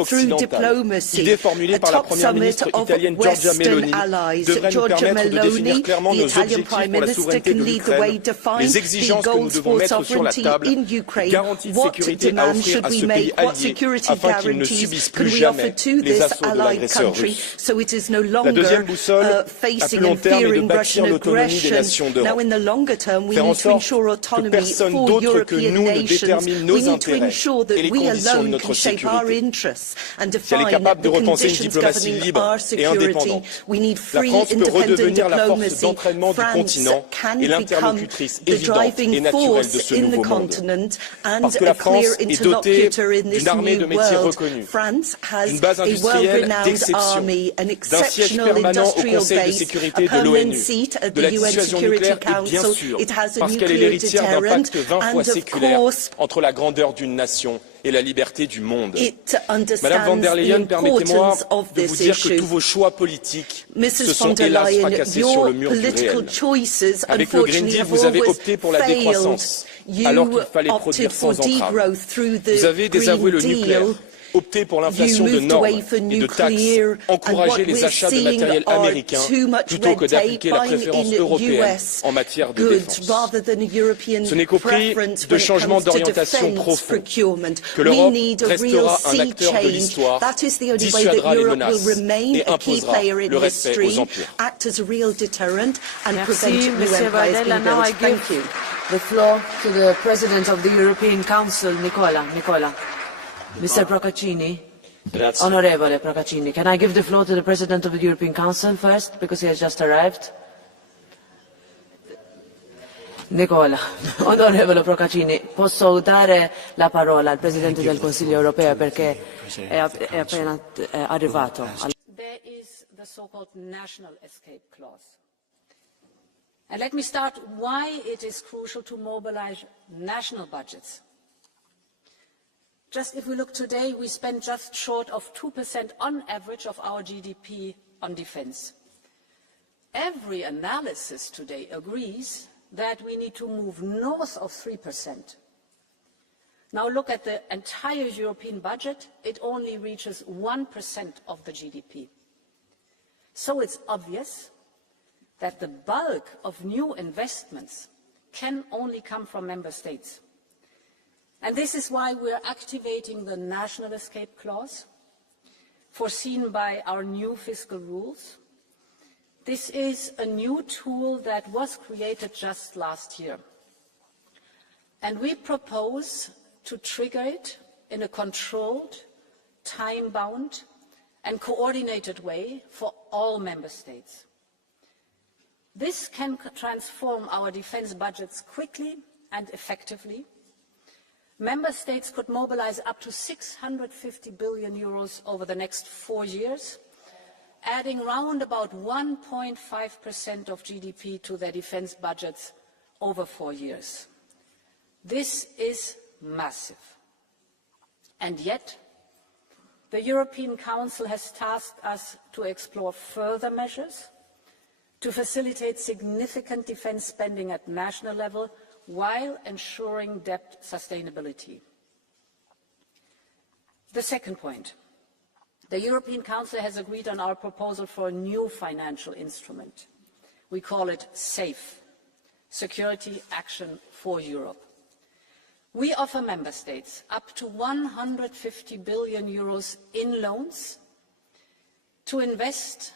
occidentale, idée formulée par la première ministre italienne Giorgia Meloni, devrait nous permettre de définir clairement nos objectifs pour la souveraineté de l'Ukraine, les exigences que nous devons mettre sur la table, garanties de sécurité à offrir à ce pays allié afin qu'il ne subisse plus jamais les assauts de l'agresseur russe. La deuxième boussole, à plus long terme, est de bâtir l'autonomie des nations d'Europe. Faire en sorte que personne d'autre que nous ne détermine nos intérêts et les conditions de notre sécurité. Si elle est capable de repenser une diplomatie libre et indépendante, la France peut redevenir la force d'entraînement du continent et l'interlocutrice évidente et naturelle de ce nouveau monde. Parce que la France est dotée d'une armée de métiers reconnue, d'une base industrielle d'exception, d'un siège permanent au Conseil de sécurité de l'ONU, de la dissuasion nucléaire et bien sûr parce qu'elle est l'héritière d'un pacte 20 fois séculaire entre la grandeur d'une nation et la liberté du monde. Madame von der Leyen, permettez-moi de vous dire que tous vos choix politiques se sont hélas fracassés sur le mur du réel. Avec le Green Deal, vous avez opté pour la décroissance, alors qu'il fallait produire sans entrave. Vous avez désavoué le nucléaire, opté pour l'inflation de normes et de taxes, encourager les achats de matériel américain plutôt que d'appliquer la préférence européenne en matière de défense. Ce n'est qu'au prix de changements d'orientation profonds que l'Europe restera un acteur de l'histoire, dissuadera les menaces et imposera le respect aux empires. Merci, Monsieur Varela. Now I give the floor to the President of the European Council, Nicola. Mr. Procaccini, Honorable Procaccini, can I give the floor to the President of the European Council first, because he has just arrived? Nicola, Onorevole Procaccini, posso dare la parola al Presidente del Consiglio europeo perché è appena arrivato. There is the so-called national escape clause. And let me start why it is crucial to mobilize national budgets. Just if we look today, we spend just short of 2% on average of our GDP on defense. Every analysis today agrees that we need to move north of 3%. Now look at the entire European budget, it only reaches 1% of the GDP. So it's obvious that the bulk of new investments can only come from member states. And this is why we are activating the national escape clause, foreseen by our new fiscal rules. This is a new tool that was created just last year. And we propose to trigger it in a controlled, time-bound and coordinated way for all member states. This can transform our defense budgets quickly and effectively. Member states could mobilize up to 650 billion euros over the next 4 years, adding round about 1.5% of GDP to their defense budgets over 4 years. This is massive. And yet, the European Council has tasked us to explore further measures to facilitate significant defense spending at national level while ensuring debt sustainability. The second point, the European Council has agreed on our proposal for a new financial instrument. We call it SAFE, Security Action for Europe. We offer member states up to 150 billion euros in loans to invest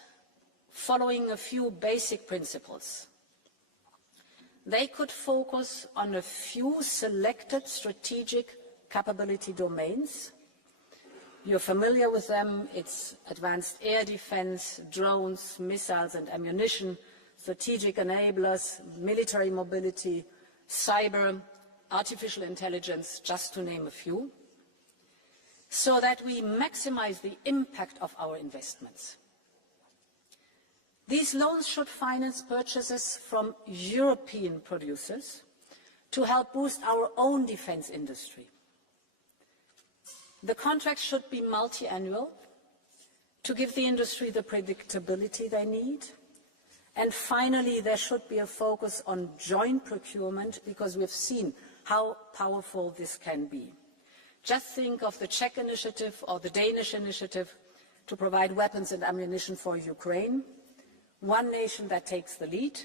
following a few basic principles. They could focus on a few selected strategic capability domains. You're familiar with them. It's advanced air defense, drones, missiles and ammunition, strategic enablers, military mobility, cyber, artificial intelligence, just to name a few, so that we maximize the impact of our investments. These loans should finance purchases from European producers to help boost our own defense industry. The contracts should be multi-annual to give the industry the predictability they need. And finally, there should be a focus on joint procurement, because we've seen how powerful this can be. Just think of the Czech initiative or the Danish initiative to provide weapons and ammunition for Ukraine. One nation that takes the lead,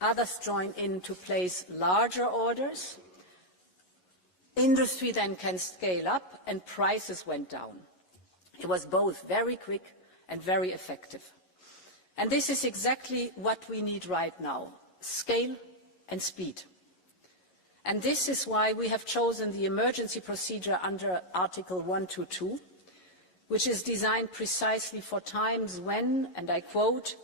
others join in to place larger orders. Industry then can scale up and prices went down. It was both very quick and very effective. And this is exactly what we need right now, scale and speed. And this is why we have chosen the emergency procedure under Article 122, which is designed precisely for times when, and I quote,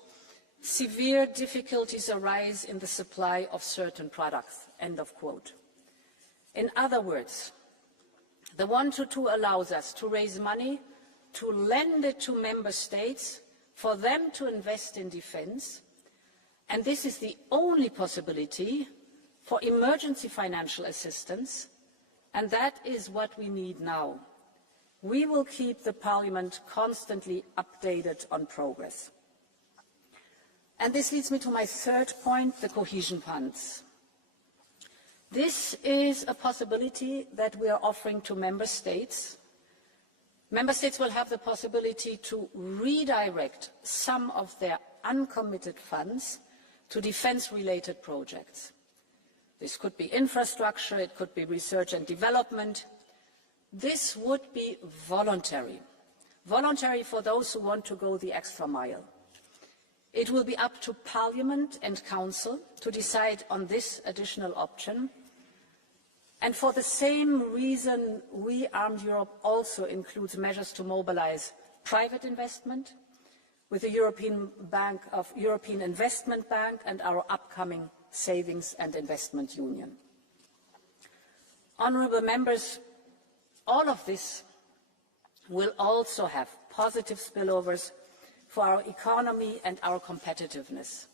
severe difficulties arise in the supply of certain products, end of quote. In other words, the 122 allows us to raise money, to lend it to member states, for them to invest in defence, and this is the only possibility for emergency financial assistance, and that is what we need now. We will keep the Parliament constantly updated on progress. And this leads me to my third point, the cohesion funds. This is a possibility that we are offering to member states. Member states will have the possibility to redirect some of their uncommitted funds to defence-related projects. This could be infrastructure, it could be research and development. This would be voluntary, voluntary for those who want to go the extra mile. It will be up to Parliament and Council to decide on this additional option. And for the same reason, We Armed Europe also includes measures to mobilise private investment with the European Investment Bank and our upcoming Savings and Investment Union. Honourable members, all of this will also have positive spillovers for our economy and our competitiveness.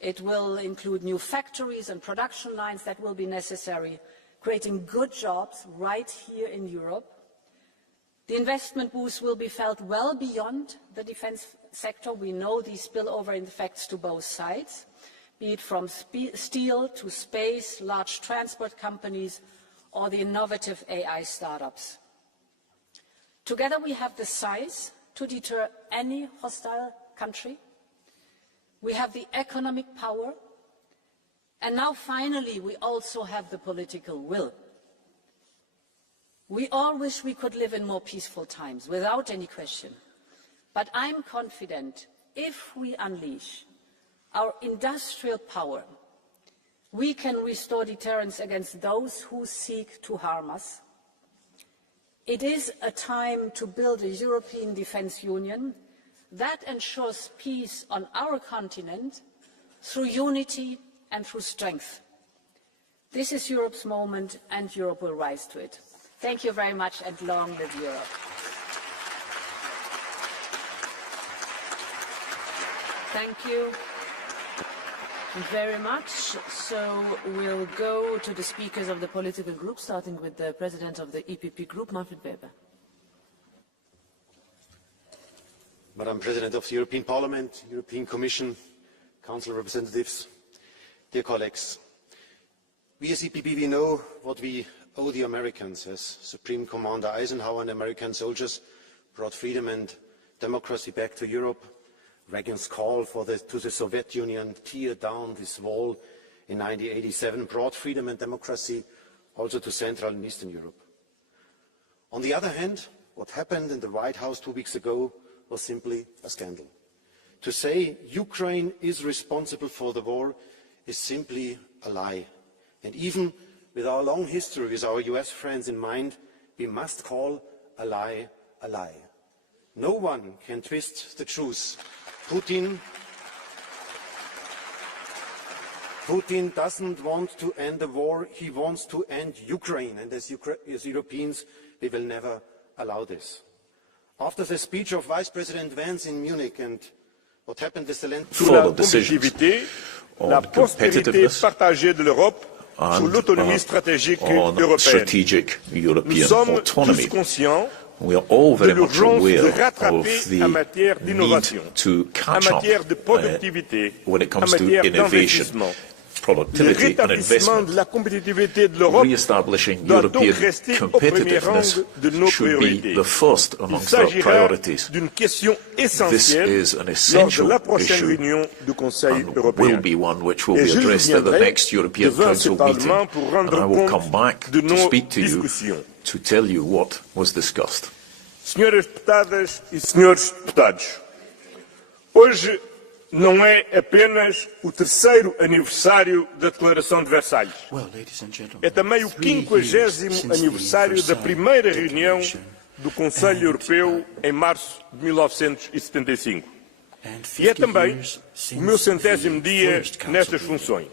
It will include new factories and production lines that will be necessary, creating good jobs right here in Europe. The investment boost will be felt well beyond the defence sector. We know these spillover effects to both sides, be it from steel to space, large transport companies, or the innovative AI startups. Together we have the size to deter any hostile country. We have the economic power. And now finally we also have the political will. We all wish we could live in more peaceful times, without any question. But I'm confident if we unleash our industrial power, we can restore deterrence against those who seek to harm us. It is a time to build a European Defence Union that ensures peace on our continent through unity and through strength. This is Europe's moment, and Europe will rise to it. Thank you very much, and long live Europe. Thank you very much. So we'll go to the speakers of the political group, starting with the President of the EPP Group, Manfred Weber. Madam President of the European Parliament, European Commission, Council representatives, dear colleagues, we as EPP, we know what we owe the Americans as Supreme Commander Eisenhower and American soldiers brought freedom and democracy back to Europe. Reagan's call to the Soviet Union, tear down this wall in 1987, brought freedom and democracy also to Central and Eastern Europe. On the other hand, what happened in the White House 2 weeks ago was simply a scandal. To say Ukraine is responsible for the war is simply a lie. And even with our long history with our US friends in mind, we must call a lie a lie. No one can twist the truth. Putin doesn't want to end the war, he wants to end Ukraine, and as Europeans we will never allow this. After the speech of Vice President Vance in Munich and what happened with the land for the decisions on competitiveness and on strategic European autonomy. We are all very much aware of the need to catch up when it comes to innovation, productivity and investment. Re-establishing European competitiveness should be the first amongst our priorities. This is an essential issue and will be one which will be addressed at the next European Council meeting, and I will come back to speak to you to tell you what was discussed. Senhoras deputadas e senhores deputados, hoje não é apenas o 3º aniversário da Declaração de Versalhes. É também o 50º aniversário da primeira reunião do Conselho Europeu em março de 1975. E é também o meu 100º dia nestas funções.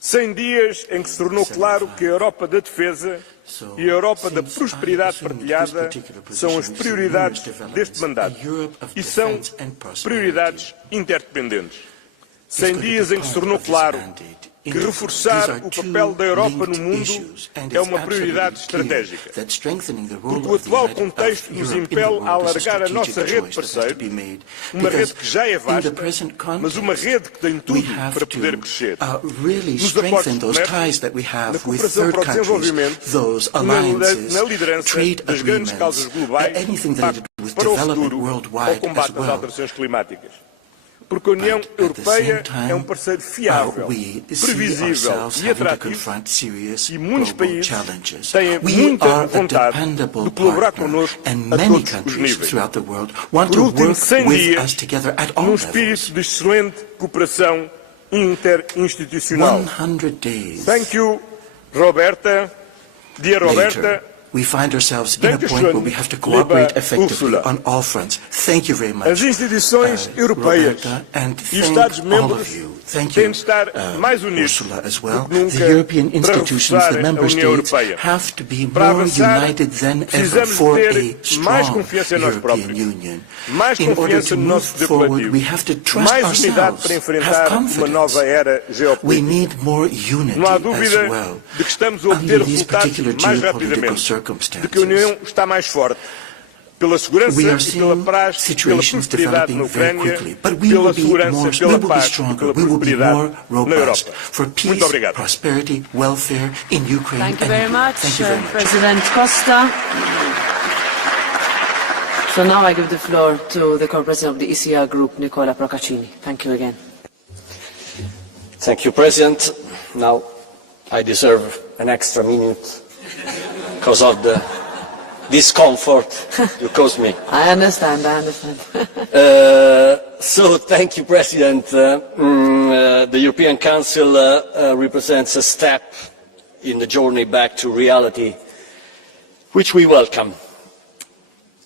100 dias em que se tornou claro que a Europa da defesa e a Europa da prosperidade partilhada são as prioridades deste mandato e são prioridades interdependentes. 100 dias em que se tornou claro que reforçar o papel da Europa no mundo é uma prioridade estratégica, porque o atual contexto nos impele a alargar a nossa rede de parceiros, uma rede que já é vasta, mas uma rede que tem tudo para poder crescer. Nos acordos de comércio, na cooperação para o desenvolvimento, na liderança das grandes causas globais, para o futuro, ao combate às alterações climáticas. Porque a União Europeia é um parceiro fiável, previsível e atrativo, e muitos países têm muita vontade de colaborar connosco a todos os níveis. Por último, 100 dias, num espírito de excelente cooperação interinstitucional. Thank you, Roberta. Dear Roberta. We find ourselves in a point where we have to cooperate effectively on all fronts. Thank you very much, as instituições europeias e os Estados-membros têm de estar mais unidos Ursula as well. The European institutions, the member states, have to be more united than ever for a strong European Union. In order to move forward, we have to trust ourselves, have confidence. We need more unity as well under these particular geopolitical circumstances. De que a União está mais forte pela segurança e pela paz, pela prosperidade na Ucrânia, pela segurança, pela paz e pela prosperidade na Europa. Muito obrigado. Prosperity, welfare in Ukraine. Thank you very much, President Costa. So now I give the floor to the co-president of the ECR group, Nicola Procaccini. Thank you again. Thank you, President. Now I deserve an extra minute because of the discomfort you caused me. I understand. So thank you, President. The European Council represents a step in the journey back to reality, which we welcome.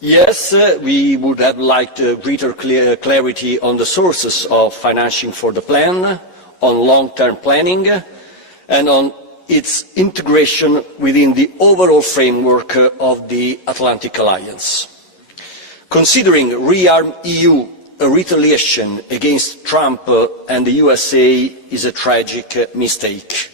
Yes, we would have liked greater clarity on the sources of financing for the plan, on long-term planning, and on its integration within the overall framework of the Atlantic Alliance. Considering rearm EU a retaliation against Trump and the USA is a tragic mistake,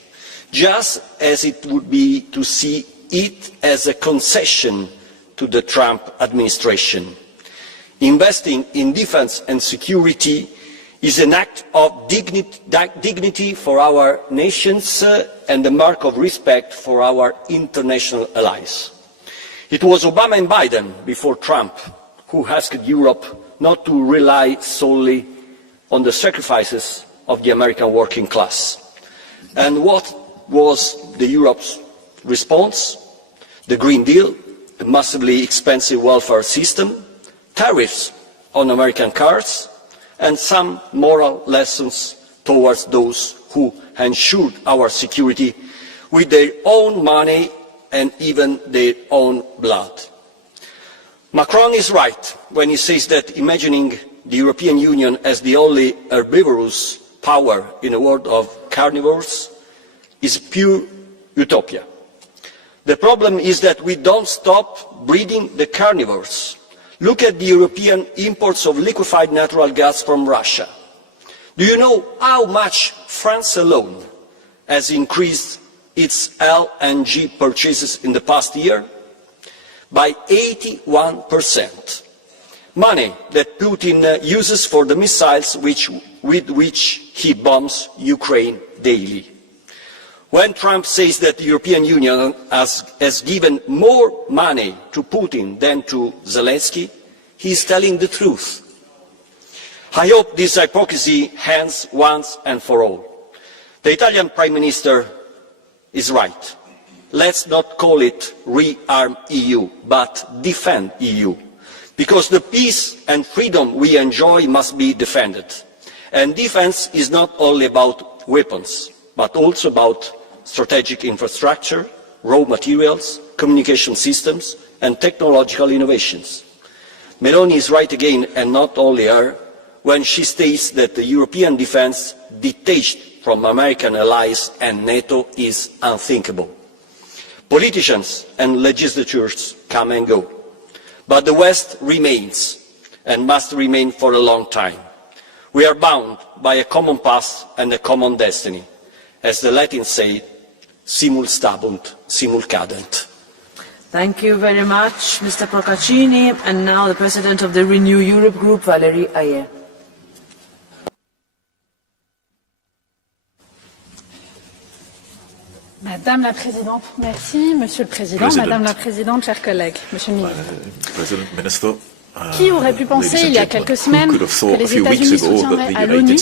just as it would be to see it as a concession to the Trump administration. Investing in defense and security is an act of dignity for our nations and a mark of respect for our international allies. It was Obama and Biden, before Trump, who asked Europe not to rely solely on the sacrifices of the American working class. And what was Europe's response? The Green Deal, a massively expensive welfare system, tariffs on American cars, and some moral lessons towards those who ensured our security with their own money and even their own blood. Macron is right when he says that imagining the European Union as the only herbivorous power in a world of carnivores is pure utopia. The problem is that we don't stop breeding the carnivores. Look at the European imports of liquefied natural gas from Russia. Do you know how much France alone has increased its LNG purchases in the past year? By 81%. Money that Putin uses for the missiles with which he bombs Ukraine daily. When Trump says that the European Union has given more money to Putin than to Zelensky, he is telling the truth. I hope this hypocrisy ends once and for all. The Italian Prime Minister is right. Let's not call it rearm EU, but defend EU. Because the peace and freedom we enjoy must be defended. And defense is not only about weapons, but also about strategic infrastructure, raw materials, communication systems, and technological innovations. Meloni is right again, and not only her, when she states that the European defense detached from American allies and NATO is unthinkable. Politicians and legislatures come and go, but the West remains and must remain for a long time. We are bound by a common past and a common destiny. As the Latins say, simul stabunt, simul cadent. Thank you very much, Mr. Procaccini. And now the President of the Renew Europe Group, Valérie Hayer. Madame la Présidente, merci. Monsieur le Président, Madame la Présidente, chers collègues, Monsieur le Ministre. Qui aurait pu penser il y a quelques semaines que les États-Unis soutiendraient à l'ONU,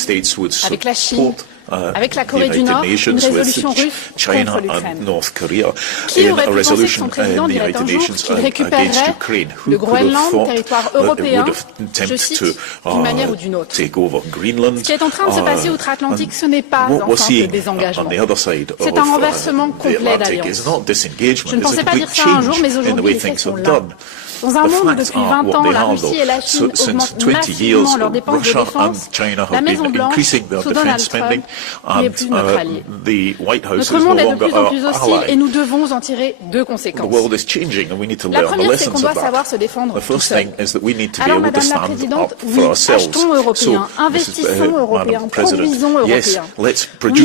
avec la Chine, avec la Corée du Nord, une résolution russe contre l'Ukraine? Qui aurait pu penser que son président dirait un jour qu'il récupérerait le Groenland, territoire européen, je cite, d'une manière ou d'une autre? Ce qui est en train de se passer outre-Atlantique, ce n'est pas un simple désengagement. C'est un renversement complet d'alliance. Je ne pensais pas dire ça un jour, mais aujourd'hui les faits sont là. Dans un monde où depuis 20 ans, la Russie et la Chine augmentent massivement leurs dépenses de défense, la Maison-Blanche, sous Donald Trump, n'est plus notre allié. Notre monde est de plus en plus hostile et nous devons en tirer deux conséquences. La première, c'est qu'on doit savoir se défendre tout seul. Alors, Madame la Présidente, oui, achetons européens, investissons européens, produisons européens. Oui,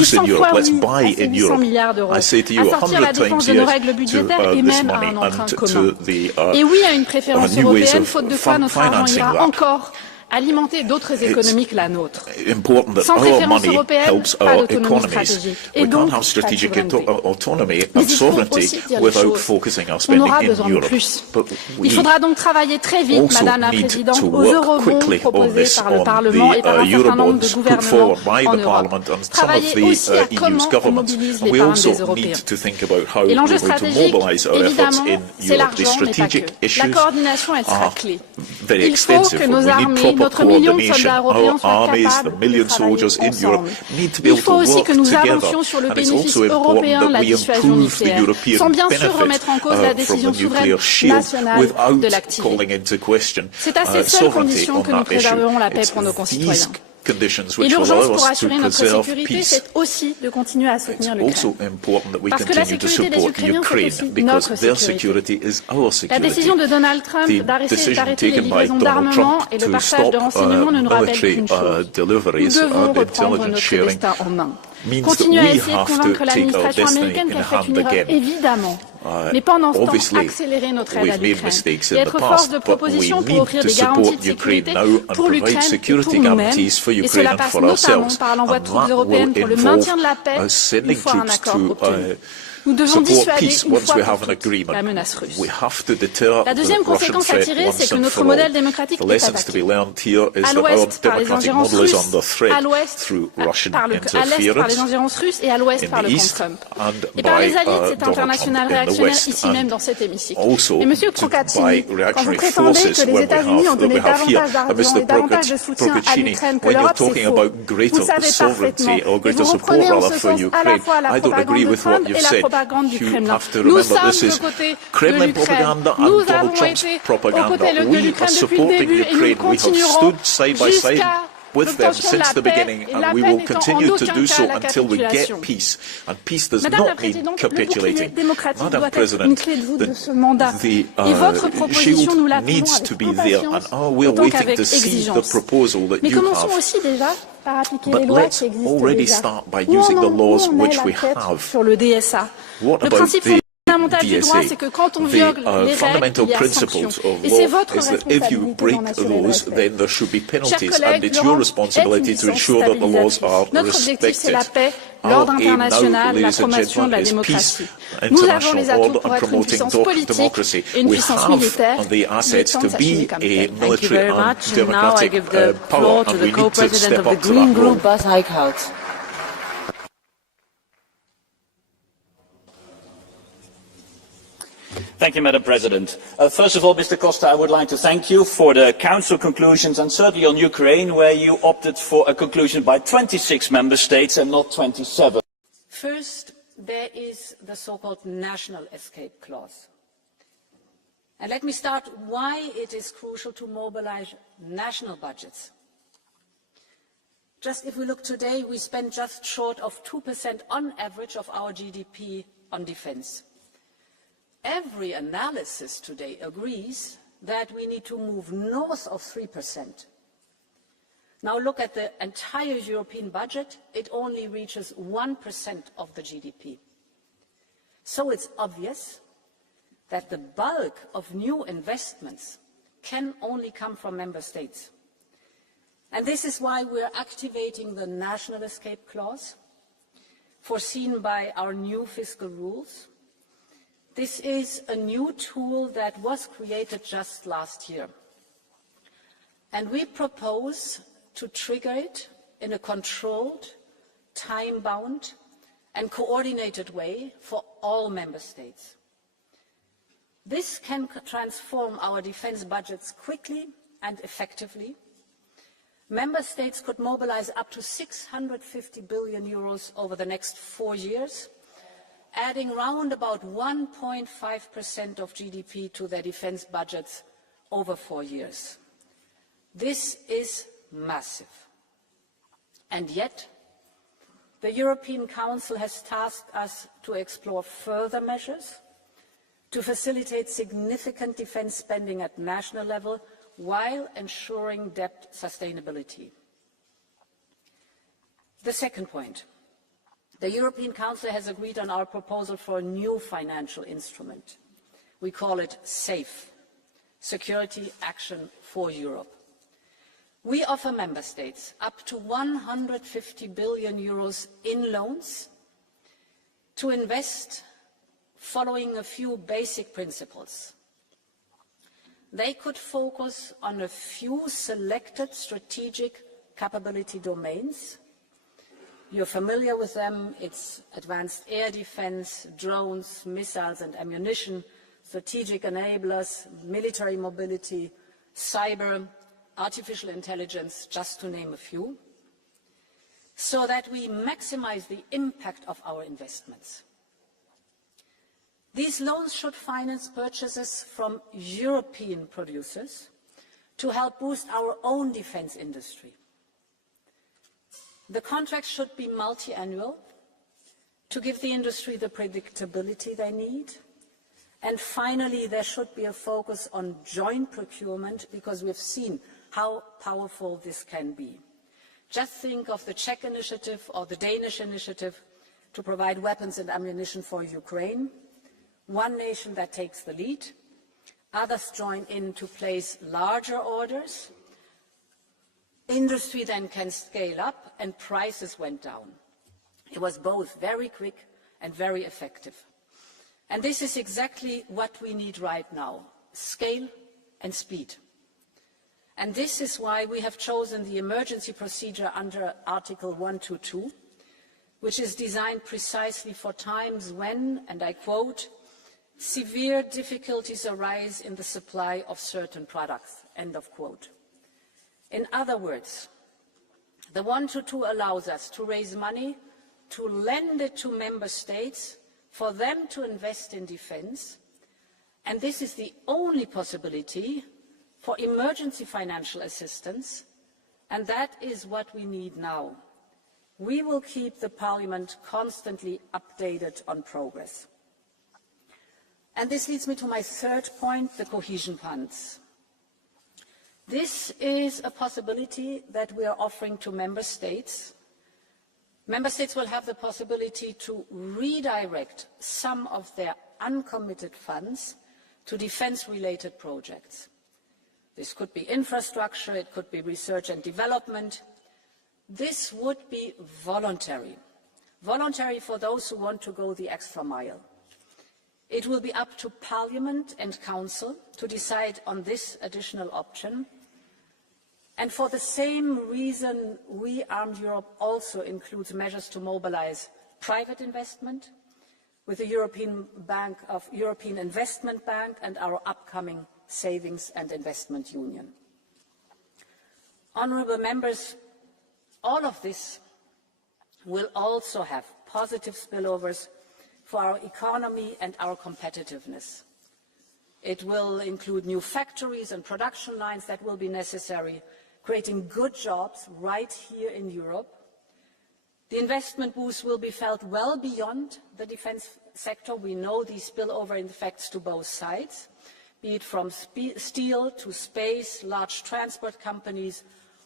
100 fois oui à ces 800 milliards d'euros, à sortir la défense de nos règles budgétaires et même à un emprunt commun. Et oui à une préférence européenne, faute de quoi notre argent ira encore alimenter d'autres économies que la nôtre. Sans préférence européenne, pas d'autonomie stratégique. Et donc, pas de souveraineté. Mais il faut aussi dire les choses. On aura besoin de plus. Il faudra donc travailler très vite, Madame la Présidente, aux eurobonds proposés par le Parlement et par un certain nombre de gouvernements en Europe. Travailler aussi à comment on mobilise l'épargne des Européens. Et l'enjeu stratégique, évidemment, c'est l'argent, mais pas que. La coordination, elle sera clé. Il faut que nos armées, notre million de soldats européens soient capables de travailler ensemble. Il faut aussi que nous avancions sur le bénéfice européen de la dissuasion nucléaire, sans bien sûr remettre en cause la décision souveraine nationale de l'activer. C'est à ces seules conditions que nous préserverons la paix pour nos concitoyens. Et l'urgence pour assurer notre sécurité, c'est aussi de continuer à soutenir l'Ukraine. Parce que la sécurité des Ukrainiens, c'est aussi notre sécurité. La décision de Donald Trump d'arrêter les livraisons d'armement et le partage de renseignements ne nous rappelle qu'une chose. Nous devons reprendre notre destin en main. Continuer à essayer de convaincre l'administration américaine qu'elle fait une erreur, évidemment. Mais pendant ce temps, accélérer notre aide à l'Ukraine et être force de proposition pour offrir des garanties de sécurité pour l'Ukraine et pour nous-mêmes. Et cela passe notamment par l'envoi de troupes européennes pour le maintien de la paix une fois un accord obtenu. Nous devons dissuader une fois pour toutes la menace russe. La deuxième conséquence à tirer, c'est que notre modèle démocratique est attaqué. À l'ouest par les ingérences russes, à l'est par les ingérences russes et à l'ouest par le camp Trump. Et par les alliés de cet international réactionnaire ici même dans cet hémicycle. Et Monsieur Procaccini, quand vous prétendez que les États-Unis ont donné davantage d'argent et davantage de soutien à l'Ukraine que l'Europe, c'est faux. Vous le savez parfaitement. Et vous reprenez en ce sens à la fois la propagande de Trump et la propagande du Kremlin. Nous sommes du côté de l'Ukraine. Nous avons été aux côtés de l'Ukraine depuis le début et nous continuerons jusqu'à l'obtention de la paix, et la paix n'étant en aucun cas la capitulation. Madame la Présidente, le bouclier démocratique doit être une clé de voûte de ce mandat. Et votre proposition, nous l'attendons avec impatience, autant qu'avec exigence. Mais commençons aussi déjà par appliquer les lois qui existent déjà. Où en est la tête sur le DSA? Le principe fondamental fondamentale du droit, c'est que quand on viole les règles, il y a sanctions. Et c'est votre responsabilité d'en assurer le respect. Chers collègues, l'Europe est une puissance stabilisatrice. Notre objectif, c'est la paix, l'ordre international, la promotion de la démocratie. Nous avons les atouts pour être une puissance politique et une puissance militaire. Il est temps de s'assumer comme tel. Thank you very much. And now I give the floor to the co-president of the Green Group, Bas Eickhout. Thank you, Madam President. First of all, Mr. Costa, I would like to thank you for the Council conclusions, and certainly on Ukraine, where you opted for a conclusion by 26 member states and not 27. First, there is the so-called national escape clause. And let me start why it is crucial to mobilize national budgets. Just if we look today, we spend just short of 2% on average of our GDP on defense. Every analysis today agrees that we need to move north of 3%. Now look at the entire European budget, it only reaches 1% of the GDP. So it's obvious that the bulk of new investments can only come from member states. And this is why we're activating the national escape clause, foreseen by our new fiscal rules. This is a new tool that was created just last year. And we propose to trigger it in a controlled, time-bound and coordinated way for all member states. This can transform our defense budgets quickly and effectively. Member states could mobilize up to 650 billion euros over the next 4 years, adding round about 1.5% of GDP to their defense budgets over 4 years. This is massive. And yet, the European Council has tasked us to explore further measures to facilitate significant defense spending at national level while ensuring debt sustainability. The second point. The European Council has agreed on our proposal for a new financial instrument. We call it SAFE, Security Action for Europe. We offer member states up to 150 billion euros in loans to invest following a few basic principles. They could focus on a few selected strategic capability domains. You're familiar with them. It's advanced air defense, drones, missiles and ammunition, strategic enablers, military mobility, cyber, artificial intelligence, just to name a few, so that we maximize the impact of our investments. These loans should finance purchases from European producers to help boost our own defense industry. The contracts should be multi-annual to give the industry the predictability they need. And finally, there should be a focus on joint procurement, because we've seen how powerful this can be. Just think of the Czech initiative or the Danish initiative to provide weapons and ammunition for Ukraine. One nation that takes the lead, others join in to place larger orders. Industry then can scale up and prices went down. It was both very quick and very effective. And this is exactly what we need right now, scale and speed. And this is why we have chosen the emergency procedure under Article 122, which is designed precisely for times when, and I quote, severe difficulties arise in the supply of certain products, end of quote. In other words, the 122 allows us to raise money, to lend it to member states, for them to invest in defense, and this is the only possibility for emergency financial assistance, and that is what we need now. We will keep the Parliament constantly updated on progress. And this leads me to my third point, the cohesion funds. This is a possibility that we are offering to member states. Member states will have the possibility to redirect some of their uncommitted funds to defence-related projects. This could be infrastructure, it could be research and development. This would be voluntary. Voluntary for those who want to go the extra mile. It will be up to Parliament and Council to decide on this additional option. And for the same reason, We Armed Europe also includes measures to mobilise private investment with the European Investment Bank and our upcoming Savings and Investment Union. Honourable members, all of this will also have positive spillovers for our economy and our competitiveness. It will include new factories and production lines that will be necessary, creating good jobs right here in Europe. The investment boost will be felt well beyond the defence sector. We know these spillover effects to both sides, be it from steel to space, large transport companies,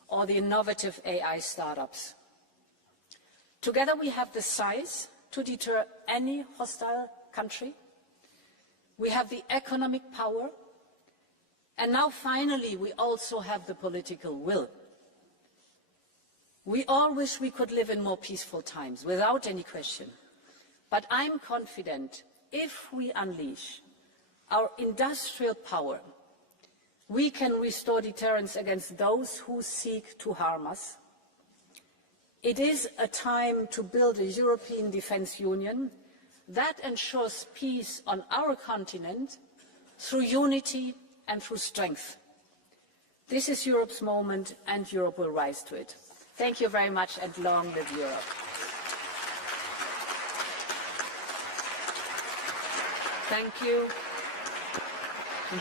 or the innovative AI startups. Together we have the size to deter any hostile country. We have the economic power. And now finally we also have the political will. We all wish we could live in more peaceful times, without any question. But I'm confident if we unleash our industrial power, we can restore deterrence against those who seek to harm us. It is a time to build a European Defence Union that ensures peace on our continent through unity and through strength. This is Europe's moment, and Europe will rise to it. Thank you very much, and long live Europe. Thank you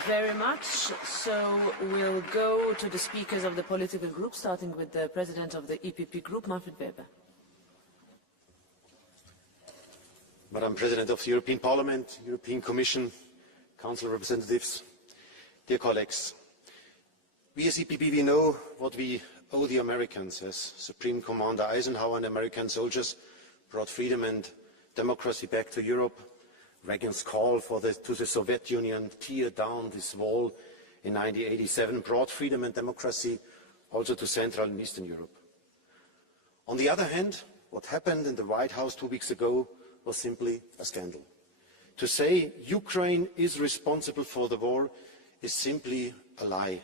very much. So we'll go to the speakers of the political groups, starting with the President of the EPP Group, Manfred Weber. Madam President of the European Parliament, European Commission, Council representatives, dear colleagues, we as EPP, we know what we owe the Americans as Supreme Commander Eisenhower and American soldiers brought freedom and democracy back to Europe. Reagan's call to the Soviet Union, tear down this wall in 1987, brought freedom and democracy also to Central and Eastern Europe. On the other hand, what happened in the White House 2 weeks ago was simply a scandal. To say Ukraine is responsible for the war is simply a lie.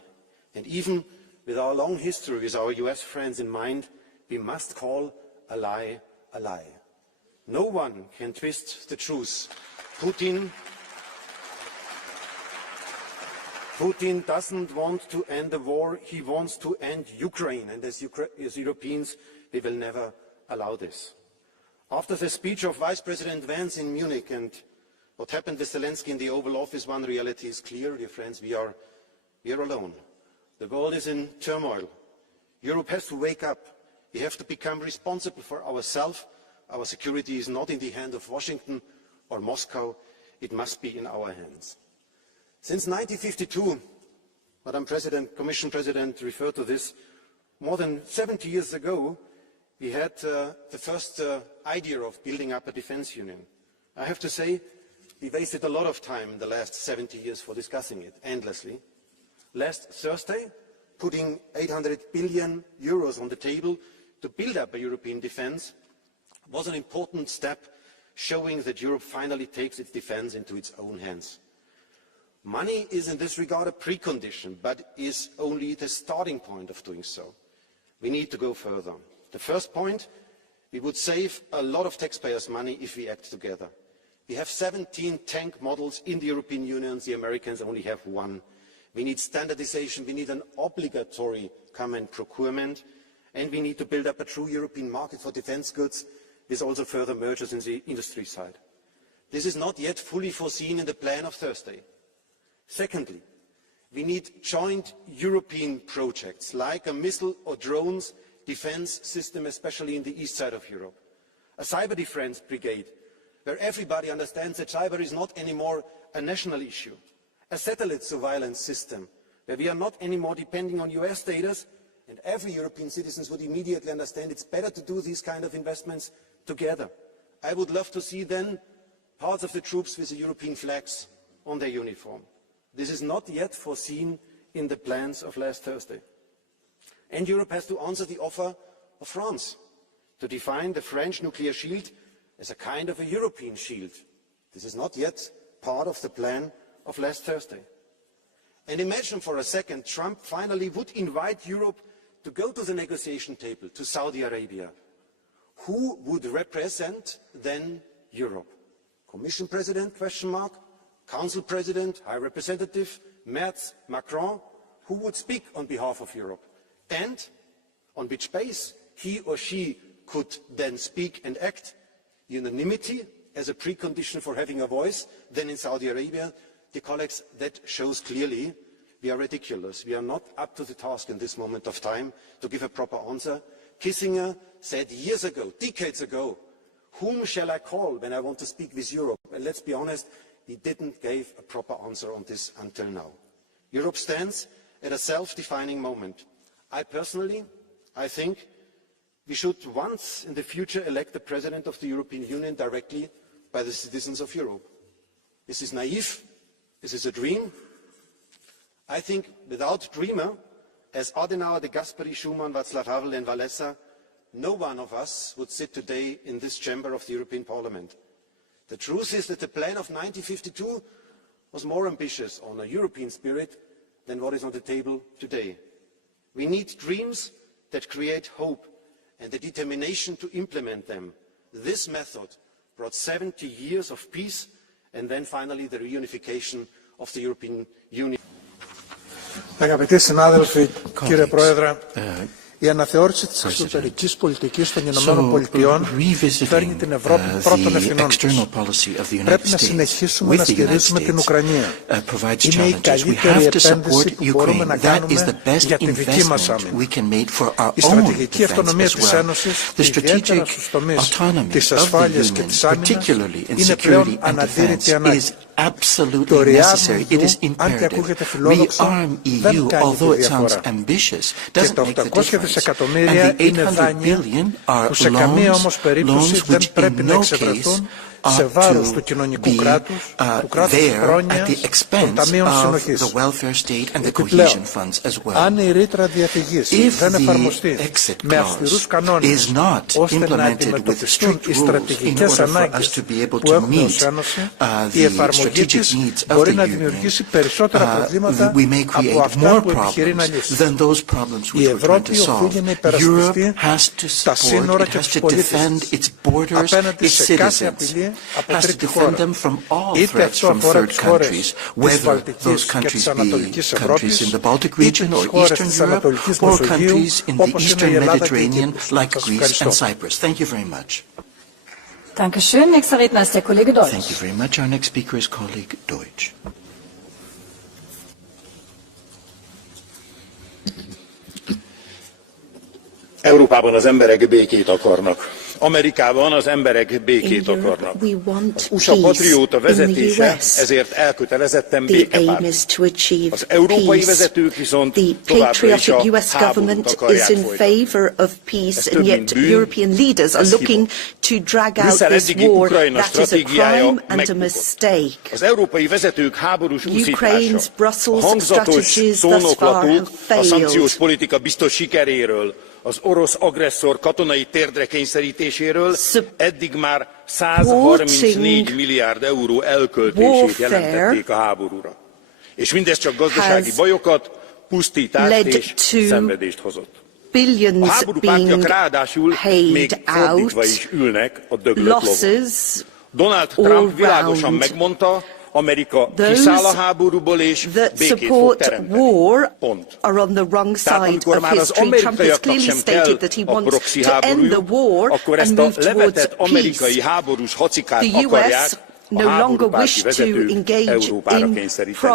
And even with our long history with our US friends in mind, we must call a lie a lie. No one can twist the truth. Putin doesn't want to end the war, he wants to end Ukraine, and as Europeans we will never allow this. After the speech of Vice President Vance in Munich and what happened with Zelensky in the Oval Office, one reality is clear, dear friends, we are alone. The world is in turmoil. Europe has to wake up. We have to become responsible for ourselves. Our security is not in the hand of Washington or Moscow, it must be in our hands. Since 1952, Madam President, Commission President referred to this, more than 70 years ago, we had the first idea of building up a defence union. I have to say, we wasted a lot of time in the last 70 years for discussing it, endlessly. Last Thursday, putting 800 billion euros on the table to build up a European defence was an important step showing that Europe finally takes its defence into its own hands. Money is in this regard a precondition, but is only the starting point of doing so. We need to go further. The first point, we would save a lot of taxpayers' money if we act together. We have 17 tank models in the European Union, the Americans only have one. We need standardisation, we need an obligatory common procurement, and we need to build up a true European market for defence goods, with also further mergers in the industry side. This is not yet fully foreseen in the plan of Thursday. Secondly, we need joint European projects like a missile or drones defence system, especially in the east side of Europe. A cyber defence brigade, where everybody understands that cyber is not anymore a national issue. A satellite surveillance system, where we are not anymore depending on US data, and every European citizen would immediately understand it's better to do these kind of investments together. I would love to see then parts of the troops with the European flags on their uniform. This is not yet foreseen in the plans of last Thursday. And Europe has to answer the offer of France to define the French nuclear shield as a kind of a European shield. This is not yet part of the plan of last Thursday. And imagine for a second Trump finally would invite Europe to go to the negotiation table, to Saudi Arabia. Who would represent then Europe? Commission President, question mark? Council President, High Representative, Merz, Macron? Who would speak on behalf of Europe? And on which base he or she could then speak and act? Unanimity as a precondition for having a voice, then in Saudi Arabia, dear colleagues, that shows clearly we are ridiculous. We are not up to the task in this moment of time to give a proper answer. Kissinger said years ago, decades ago, whom shall I call when I want to speak with Europe? And let's be honest, he didn't give a proper answer on this until now. Europe stands at a self-defining moment. I think we should once in the future elect the President of the European Union directly by the citizens of Europe. Is this naive? Is this a dream? I think without dreamer, as Adenauer, de Gasperi, Schumann, Václav Havel and Wałęsa, no one of us would sit today in this chamber of the European Parliament. The truth is that the plan of 1952 was more ambitious on a European spirit than what is on the table today. We need dreams that create hope and the determination to implement them. This method brought 70 years of peace and then finally the reunification of the European Union. Αγαπητοί συνάδελφοι, κύριε Πρόεδρε, η αναθεώρηση της εξωτερικής πολιτικής των Ηνωμένων Πολιτειών φέρνει την Ευρώπη πρώτων ευθυνών της. Πρέπει να συνεχίσουμε να στηρίζουμε την Ουκρανία. Είναι η καλύτερη επένδυση που μπορούμε να κάνουμε για τη δική μας άμυνα. Η στρατηγική αυτονομία της Ένωσης, ιδιαίτερα στους τομείς της ασφάλειας και της άμυνας, είναι πλέον αναντήρητη ανάγκη. Absolutely necessary. It is imperative. Rearm EU, although it sounds ambitious, doesn't make the difference. And the 800 billion are loans which in no case are to be there at the expense of the welfare state and the cohesion funds as well. If the exit clause is not implemented with strict rules in order for us to be able to meet the strategic needs of the Union, we may create more problems than those problems which we're trying to solve. Europe has to support, it has to defend its borders, its citizens, has to defend them from all threats from third countries, whether those countries be countries in the Baltic region or Eastern Europe, or countries in the Eastern Mediterranean like Greece and Cyprus. Thank you very much. Dankeschön. Nächster Redner ist der Kollege Deutsch. Thank you very much. Our next speaker is colleague Deutsch. Európában az emberek békét akarnak. Amerikában az emberek békét akarnak. Az USA patrióta vezetése ezért elkötelezetten békepárt. Az európai vezetők viszont továbbra is a háborút akarják folytatni. Ez több mint bűn, ez hiba. Brüsszel eddigi Ukrajna stratégiája megbukott. Az európai vezetők háborús úszítása, a hangzatos szónoklatuk a szankciós politika biztos sikeréről, az orosz agresszor katonai térdre kényszerítéséről eddig már 134 milliárd euró elköltését jelentették a háborúra. És mindez csak gazdasági bajokat, pusztítást és szenvedést hozott. A háború pártiak ráadásul még fordítva is ülnek a döglött lovon. Donald Trump világosan megmondta, Amerika kiszáll a háborúból és békét fog teremteni. Pont. Tehát amikor már az amerikaiaknak sem kell a proxy háborújuk, akkor ezt a levetett amerikai háborús hacikát akarják a háborúpárti vezetők Európára kényszeríteni.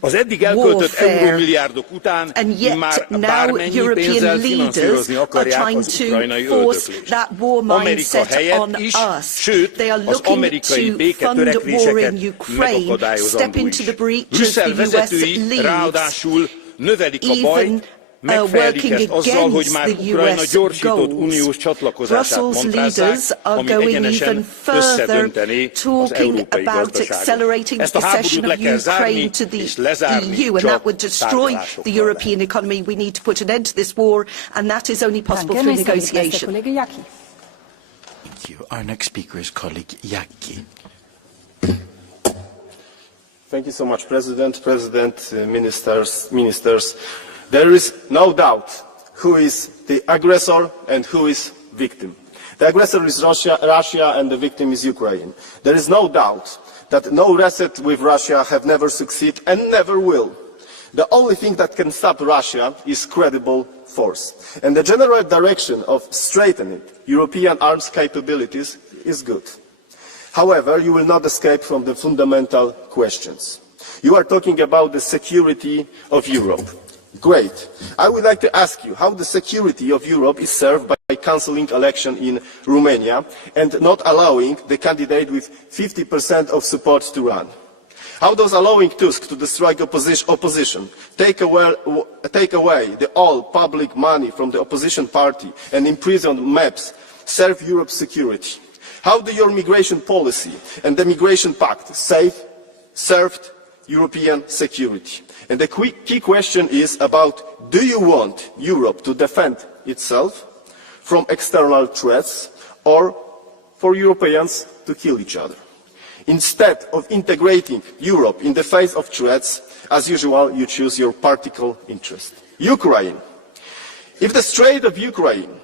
Az eddig elköltött eurómilliárdok után immár bármennyi pénzzel finanszírozni akarják az ukrajnai öldöklést. Amerika helyett is, sőt, az amerikai béketörekvéseket megakadályozandó is. Brüsszel vezetői ráadásul növelik a bajt, working against the US goals. Brussels leaders are going even further, talking about accelerating the accession of Ukraine to the EU, and that would destroy the European economy. We need to put an end to this war, and that is only possible through negotiation. Thank you. Our next speaker is colleague Jaki. Thank you so much, President, Ministers. There is no doubt who is the aggressor and who is victim. The aggressor is Russia and the victim is Ukraine. There is no doubt that no reset with Russia have never succeeded and never will. The only thing that can stop Russia is credible force. And the general direction of strengthening European arms capabilities is good. However, you will not escape from the fundamental questions. You are talking about the security of Europe. Great. I would like to ask you how the security of Europe is served by cancelling election in Romania and not allowing the candidate with 50% of support to run. How does allowing Tusk to destroy opposition, take away the all public money from the opposition party and imprison MEPs serve Europe's security? How do your migration policy and the migration pact served European security? And the key question is about, do you want Europe to defend itself from external threats or for Europeans to kill each other? Instead of integrating Europe in the face of threats, as usual, you choose your particular interest. Ukraine. If the Strait of Ukraine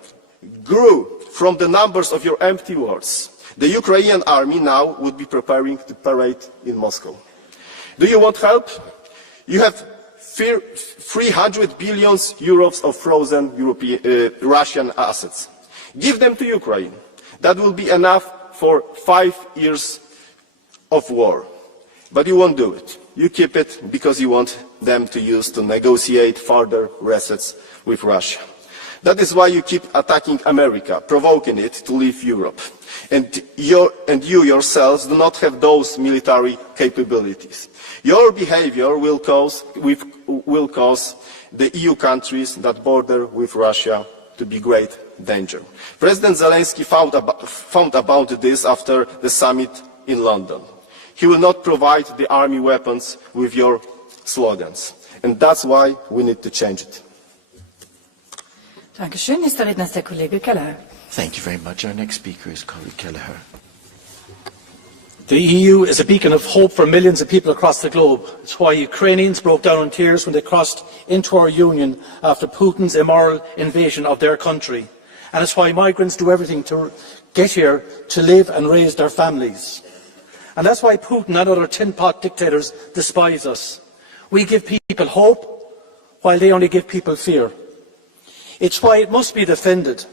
grew from the numbers of your empty words, the Ukrainian army now would be preparing to parade in Moscow. Do you want help? You have 300 billion euros of frozen Russian assets. Give them to Ukraine. That will be enough for 5 years of war. But you won't do it. You keep it because you want them to use to negotiate further resets with Russia. That is why you keep attacking America, provoking it to leave Europe. And you yourselves do not have those military capabilities. Your behavior will cause the EU countries that border with Russia to be great danger. President Zelensky found about this after the summit in London. He will not provide the army weapons with your slogans. And that's why we need to change it. Thank you very much. Our next speaker is colleague Kelleher. The EU is a beacon of hope for millions of people across the globe. It's why Ukrainians broke down in tears when they crossed into our union after Putin's immoral invasion of their country. And it's why migrants do everything to get here to live and raise their families. And that's why Putin and other tin-pot dictators despise us. We give people hope, while they only give people fear. It's why it must be defended.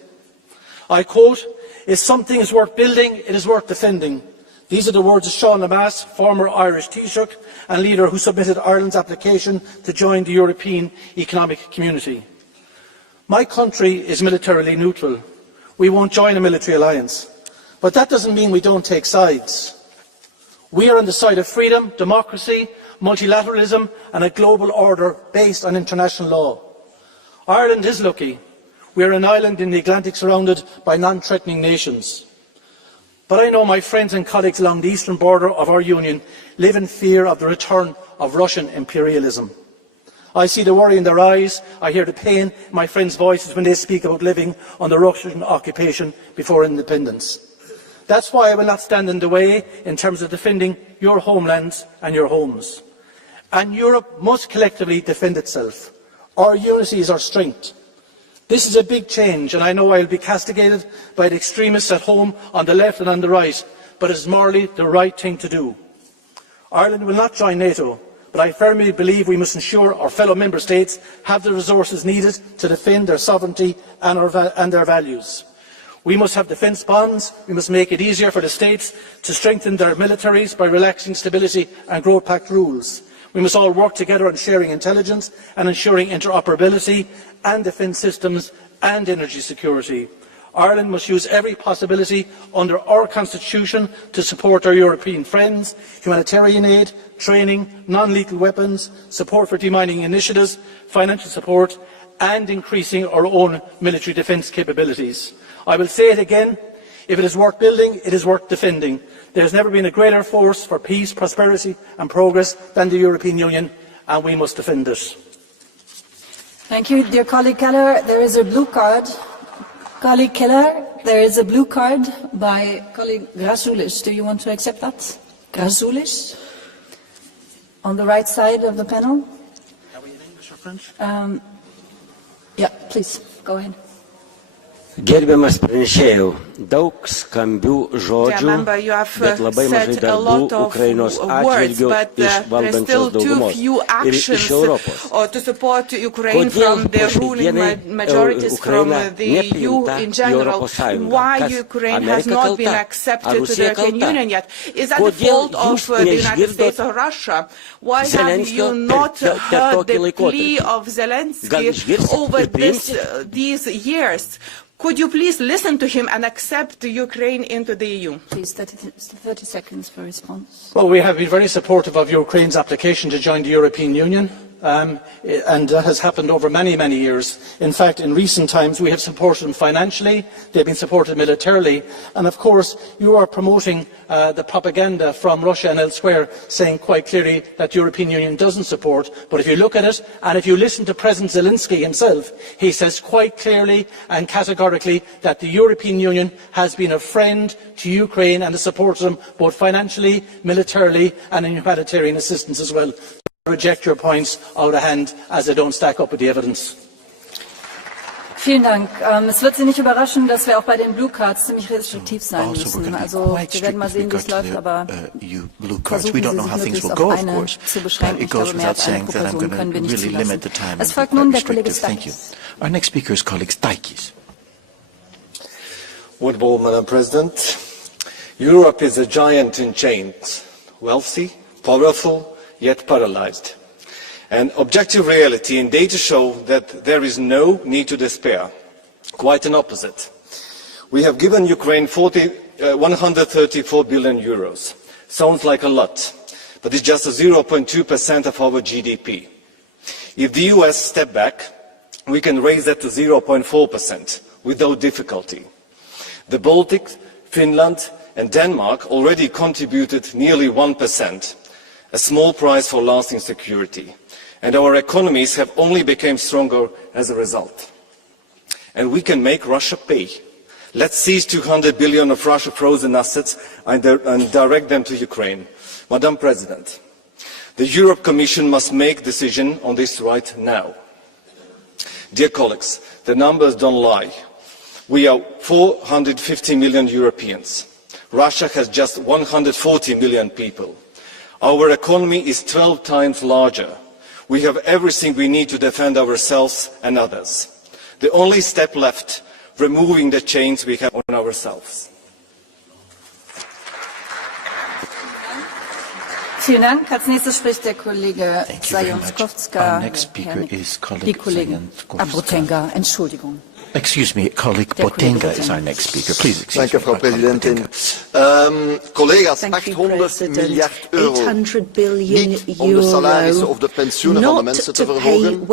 I quote, "If something is worth building, it is worth defending." These are the words of Sean Lamass, former Irish Taoiseach and leader who submitted Ireland's application to join the European Economic Community. My country is militarily neutral. We won't join a military alliance. But that doesn't mean we don't take sides. We are on the side of freedom, democracy, multilateralism and a global order based on international law. Ireland is lucky. We are an island in the Atlantic surrounded by non-threatening nations. But I know my friends and colleagues along the eastern border of our union live in fear of the return of Russian imperialism. I see the worry in their eyes. I hear the pain in my friends' voices when they speak about living under Russian occupation before independence. That's why I will not stand in the way in terms of defending your homelands and your homes. And Europe must collectively defend itself. Our unity is our strength. This is a big change, and I know I will be castigated by the extremists at home on the left and on the right, but it is morally the right thing to do. Ireland will not join NATO, but I firmly believe we must ensure our fellow member states have the resources needed to defend their sovereignty and their values. We must have defence bonds. We must make it easier for the states to strengthen their militaries by relaxing Stability and Growth Pact rules. We must all work together on sharing intelligence and ensuring interoperability and defence systems and energy security. Ireland must use every possibility under our constitution to support our European friends, humanitarian aid, training, non-lethal weapons, support for demining initiatives, financial support and increasing our own military defence capabilities. I will say it again, if it is worth building, it is worth defending. There has never been a greater force for peace, prosperity and progress than the European Union, and we must defend it. Thank you, dear colleague Keller. There is a blue card. Colleague Keller, there is a blue card by colleague Grasulis. Do you want to accept that? Grasulis? On the right side of the panel. Are we in English or French? Yeah, please, go ahead. Gerbiamas pranešėjau, daug skambių žodžių, bet labai mažai darbų Ukrainos atžvilgiu iš valdančios daugumos ir iš Europos. Kodėl po šiai dienai Ukraina nepriimta į Europos Sąjungą? Kas Amerika kalta? Ar Rusija kalta? Kodėl jūs neišgirdot Zelenskio per tokį laikotarpį? Gal išgirsit ir priimsit? Could you please listen to him and accept Ukraine into the EU? Please, 30 seconds for response. Well, we have been very supportive of Ukraine's application to join the European Union. And that has happened over many, many years. In fact, in recent times, we have supported them financially, they've been supported militarily, and of course, you are promoting the propaganda from Russia and elsewhere, saying quite clearly that the European Union doesn't support. But if you look at it, and if you listen to President Zelensky himself, he says quite clearly and categorically that the European Union has been a friend to Ukraine and has supported them both financially, militarily, and in humanitarian assistance as well. Reject your points out of hand as they don't stack up with the evidence. Vielen Dank. Es wird Sie nicht überraschen, dass wir auch bei den Blue Cards ziemlich restriktiv sein müssen. Also wir werden mal sehen, wie es läuft, aber versuchen Sie sich möglichst auf eine zu beschränken. Ich glaube, mehr als eine pro Person können wir nicht zulassen. Es folgt nun der Kollege Stakis. Our next speaker is colleague Stakis. Wonderful, Madam President. Europe is a giant in chains, wealthy, powerful, yet paralysed. And objective reality and data show that there is no need to despair. Quite an opposite. We have given Ukraine 134 billion euros. Sounds like a lot, but it's just 0.2% of our GDP. If the US step back, we can raise that to 0.4% without difficulty. The Baltics, Finland and Denmark already contributed nearly 1%. A small price for lasting security. And our economies have only become stronger as a result. And we can make Russia pay. Let's seize 200 billion of Russia frozen assets and direct them to Ukraine. Madam President, the Europe Commission must make a decision on this right now. Dear colleagues, the numbers don't lie. We are 450 million Europeans. Russia has just 140 million people. Our economy is 12 times larger. We have everything we need to defend ourselves and others. The only step left, removing the chains we have on ourselves. Vielen Dank. Als nächstes spricht der Kollege Zająckowska. Die Kollegin Botenga, Entschuldigung. Excuse me, colleague Botenga is our next speaker. Please excuse me. Dank u, Frau Präsidentin. Collega's, 800 miljard euro. Niet om de salarissen of de pensioenen van de mensen te verhogen.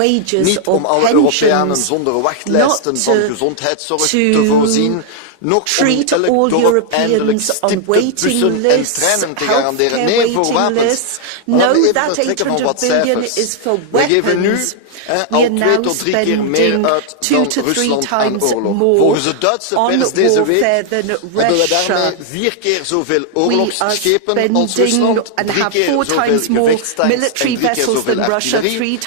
Niet om alle Europeanen zonder wachtlijsten van gezondheidszorg te voorzien. Nog om in elk dorp eindelijk stipte bussen en treinen te garanderen. Nee, voor wapens. Maar laten we even vertrekken van wat cijfers. We geven nu al 2 tot 3 keer meer uit dan Rusland aan oorlog. Volgens de Duitse pers deze week hebben we daarmee 4 keer zoveel oorlogsschepen als Rusland, 3 keer zoveel gevechtstanks en 3 keer zoveel artillerie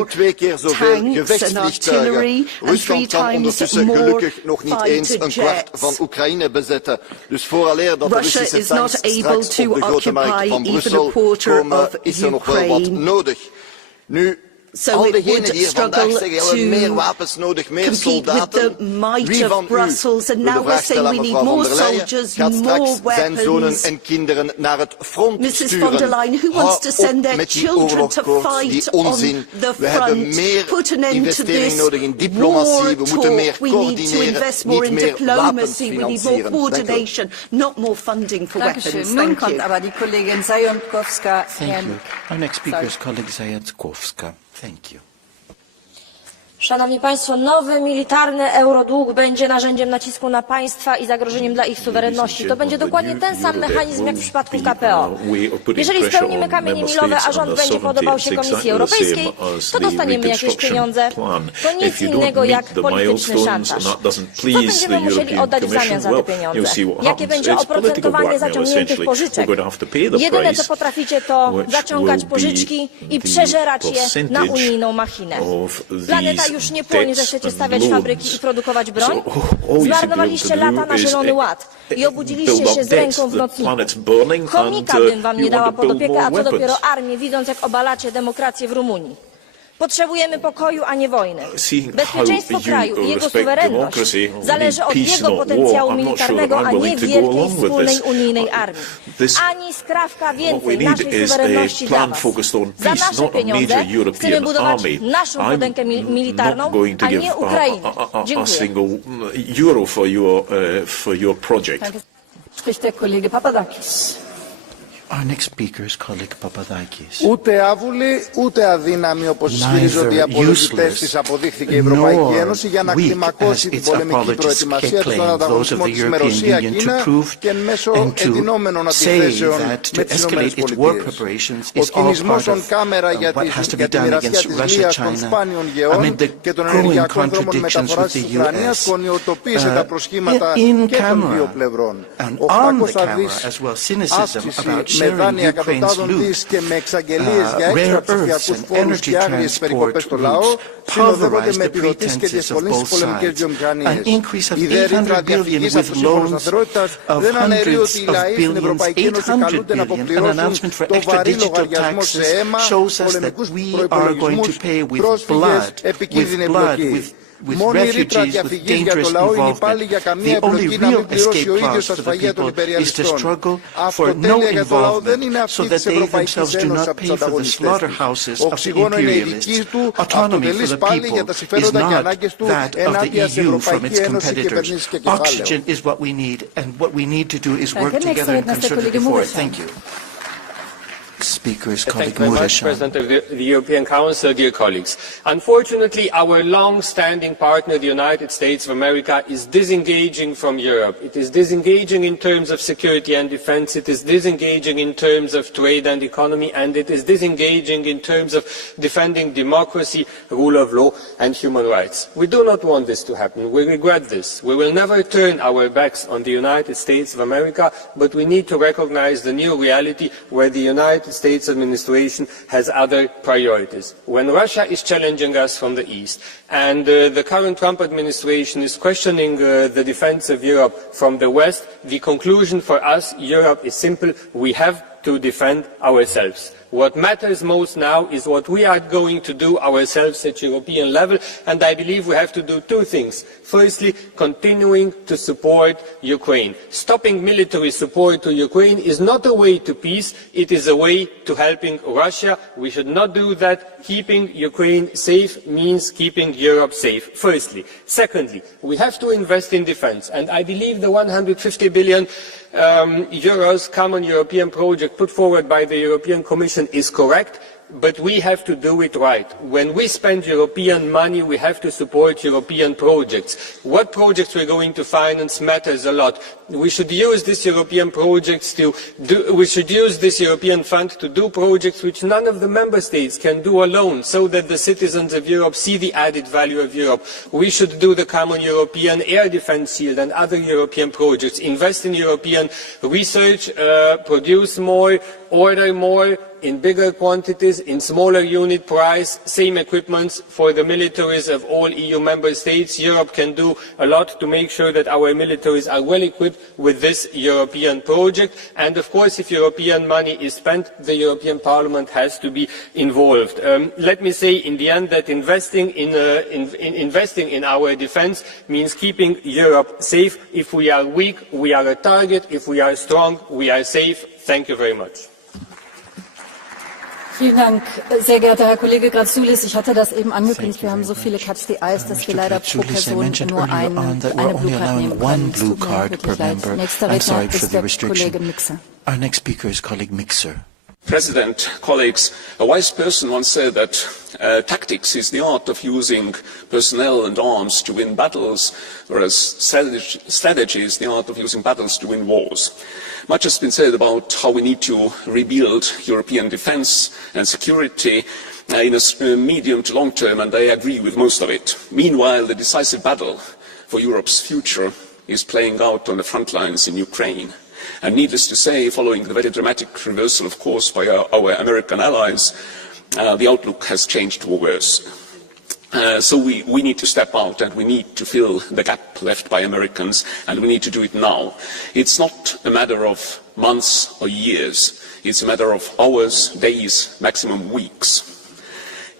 en 2 keer zoveel gevechtsvliegtuigen. Rusland kan ondertussen gelukkig nog niet eens een kwart van Oekraïne bezetten. Dus vooraleer dat de Russische tanks straks op de grote markt van Brussel komen, is er nog wel wat nodig. Nu, al diegenen die hier vandaag zeggen, we hebben meer wapens nodig, meer soldaten. Wie van u, de vraag stellen aan mevrouw von der Leyen, gaat straks zijn zonen en kinderen naar het front sturen? Hou op met die oorlogskoorts, die onzin. We hebben meer investering nodig in diplomatie, we moeten meer coördineren, niet meer wapens financieren. Nun kommt aber die Kollegin Zająckowska. Thank you. Our next speaker is colleague Zająckowska. Thank you. Szanowni Państwo, nowy militarny eurodług będzie narzędziem nacisku na państwa i zagrożeniem dla ich suwerenności. To będzie dokładnie ten sam mechanizm jak w przypadku KPO. Jeżeli spełnimy kamienie milowe, a rząd będzie podobał się Komisji Europejskiej, to dostaniemy jakieś pieniądze. To nic innego jak polityczny szantaż. Co będziemy musieli oddać w zamian za te pieniądze? Jakie będzie oprocentowanie zaciągniętych pożyczek? Jedyne co potraficie to zaciągać pożyczki i przeżerać je na unijną machinę. Planeta już nie płonie, że chcecie stawiać fabryki i produkować broń? Zmarnowaliście lata na Zielony Ład i obudziliście się z ręką w nocniku. Chomika bym wam nie dała pod opiekę, a co dopiero armię, widząc jak obalacie demokrację w Rumunii. Potrzebujemy pokoju, a nie wojny. Bezpieczeństwo kraju i jego suwerenność zależy od jego potencjału militarnego, a nie wielkiej wspólnej unijnej armii. Ani skrawka więcej naszej suwerenności dla was. Za nasze pieniądze chcemy budować naszą budynkę militarną, a nie Ukrainy. Dziękuję. Spricht der Kollege Papadakis. Our next speaker is colleague Papadakis. Ούτε άβουλη, ούτε αδύναμη όπως ισχυρίζονται οι απολογητές της αποδείχθηκε η Ευρωπαϊκή Ένωση για να κλιμακώσει την πολεμική προετοιμασία της στον ανταγωνισμό της με Ρωσία, Κίνα και εν μέσω εντυνόμενων αντιθέσεων με τις ΗΠΑ. Ο κινησμός των κάμερα για τη μοιρασιά της βίας των σπάνιων γεών και των ενεργειακών δρόμων μεταφοράς της Ουκρανίας γονιοτοποίησε τα προσχήματα και των δύο πλευρών. 800 δις αύξηση με δάνεια εκατοντάδων δις και με εξαγγελίες για έξτρα ψηφιακούς φόρους και άγριες περικοπές στο λαό, συνοδεύονται με επιδοτήσεις και διευκολύνσεις πολεμικές βιομηχανίες. Η δε ρήτρα διαφυγής από το Σύμφωνο Σταθερότητας δεν αναιρεί ότι οι λαοί στην Ευρωπαϊκή Ένωση καλούνται να αποπληρώσουν το βαρύ λογαριασμό σε αίμα, πολεμικούς προϋπολογισμούς, πρόσφυγες, επικίνδυνη εμπλοκή. Μόνη η ρήτρα διαφυγής για το λαό είναι πάλι για καμία εμπλοκή να μην πληρώσει ο ίδιος τα σφαγεία των υπεριαλιστών. Αυτοτέλεια για το λαό δεν είναι αυτή της Ευρωπαϊκής Ένωσης από τους ανταγωνιστές της. Οξυγόνο είναι η δική του, αυτοτελής πάλι για τα συμφέροντα και ανάγκες του ενάντια στην Ευρωπαϊκή Ένωση, κυβερνήσεις και κεφάλαιο. Speaker is Thank you very much, President of the European Council, dear colleagues. Unfortunately, our long-standing partner, the United States of America, is disengaging from Europe. It is disengaging in terms of security and defense, it is disengaging in terms of trade and economy, and it is disengaging in terms of defending democracy, rule of law, and human rights. We do not want this to happen. We regret this. We will never turn our backs on the United States of America, but we need to recognize the new reality where the United States administration has other priorities. When Russia is challenging us from the east and the current Trump administration is questioning the defense of Europe from the west, the conclusion for us, Europe, is simple. We have to defend ourselves. What matters most now is what we are going to do ourselves at European level, and I believe we have to do two things. Firstly, continuing to support Ukraine. Stopping military support to Ukraine is not a way to peace, it is a way to helping Russia. We should not do that. Keeping Ukraine safe means keeping Europe safe, firstly. Secondly, we have to invest in defense, and I believe the 150 billion euros common European project put forward by the European Commission is correct, but we have to do it right. When we spend European money, we have to support European projects. What projects we're going to finance matters a lot. We should use this European we should use this European fund to do projects which none of the member states can do alone, so that the citizens of Europe see the added value of Europe. We should do the common European air defense shield and other European projects, invest in European research, produce more, order more, in bigger quantities, in smaller unit price, same equipment for the militaries of all EU member states. Europe can do a lot to make sure that our militaries are well equipped with this European project. And of course, if European money is spent, the European Parliament has to be involved. Let me say in the end that investing in our defense means keeping Europe safe. If we are weak, we are a target. If we are strong, we are safe. Thank you very much. Vielen Dank, sehr geehrter Herr Kollege Gratsoulis. Ich hatte das eben angekündigt. Wir haben so viele Catch the Eyes, dass wir leider pro Person nur eine Blue Card nehmen können. Es tut mir wirklich leid. Nächster Redner ist der Kollege Mixer. Our next speaker is colleague Mixer. President, colleagues, a wise person once said that tactics is the art of using personnel and arms to win battles, whereas strategy is the art of using battles to win wars. Much has been said about how we need to rebuild European defence and security in a medium to long term, and I agree with most of it. Meanwhile, the decisive battle for Europe's future is playing out on the front lines in Ukraine. And needless to say, following the very dramatic reversal of course by our American allies, the outlook has changed for worse. So we need to step out and we need to fill the gap left by Americans, and we need to do it now. It's not a matter of months or years. It's a matter of hours, days, maximum weeks.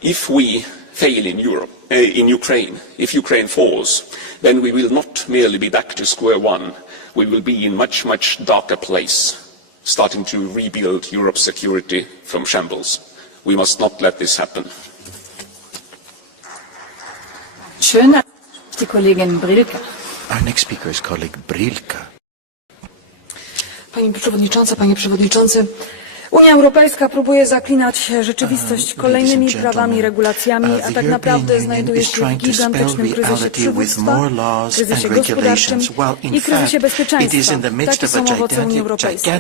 If we fail in Ukraine, if Ukraine falls, then we will not merely be back to square one. We will be in a much, much darker place, starting to rebuild Europe's security from shambles. We must not let this happen. Our next speaker is colleague Brilka. Pani Przewodnicząca, Panie Przewodniczący, Unia Europejska próbuje zaklinać rzeczywistość kolejnymi prawami i regulacjami, a tak naprawdę znajduje się w gigantycznym kryzysie przywództwa, kryzysie gospodarczym i kryzysie bezpieczeństwa. Takie są owoce Unii Europejskiej.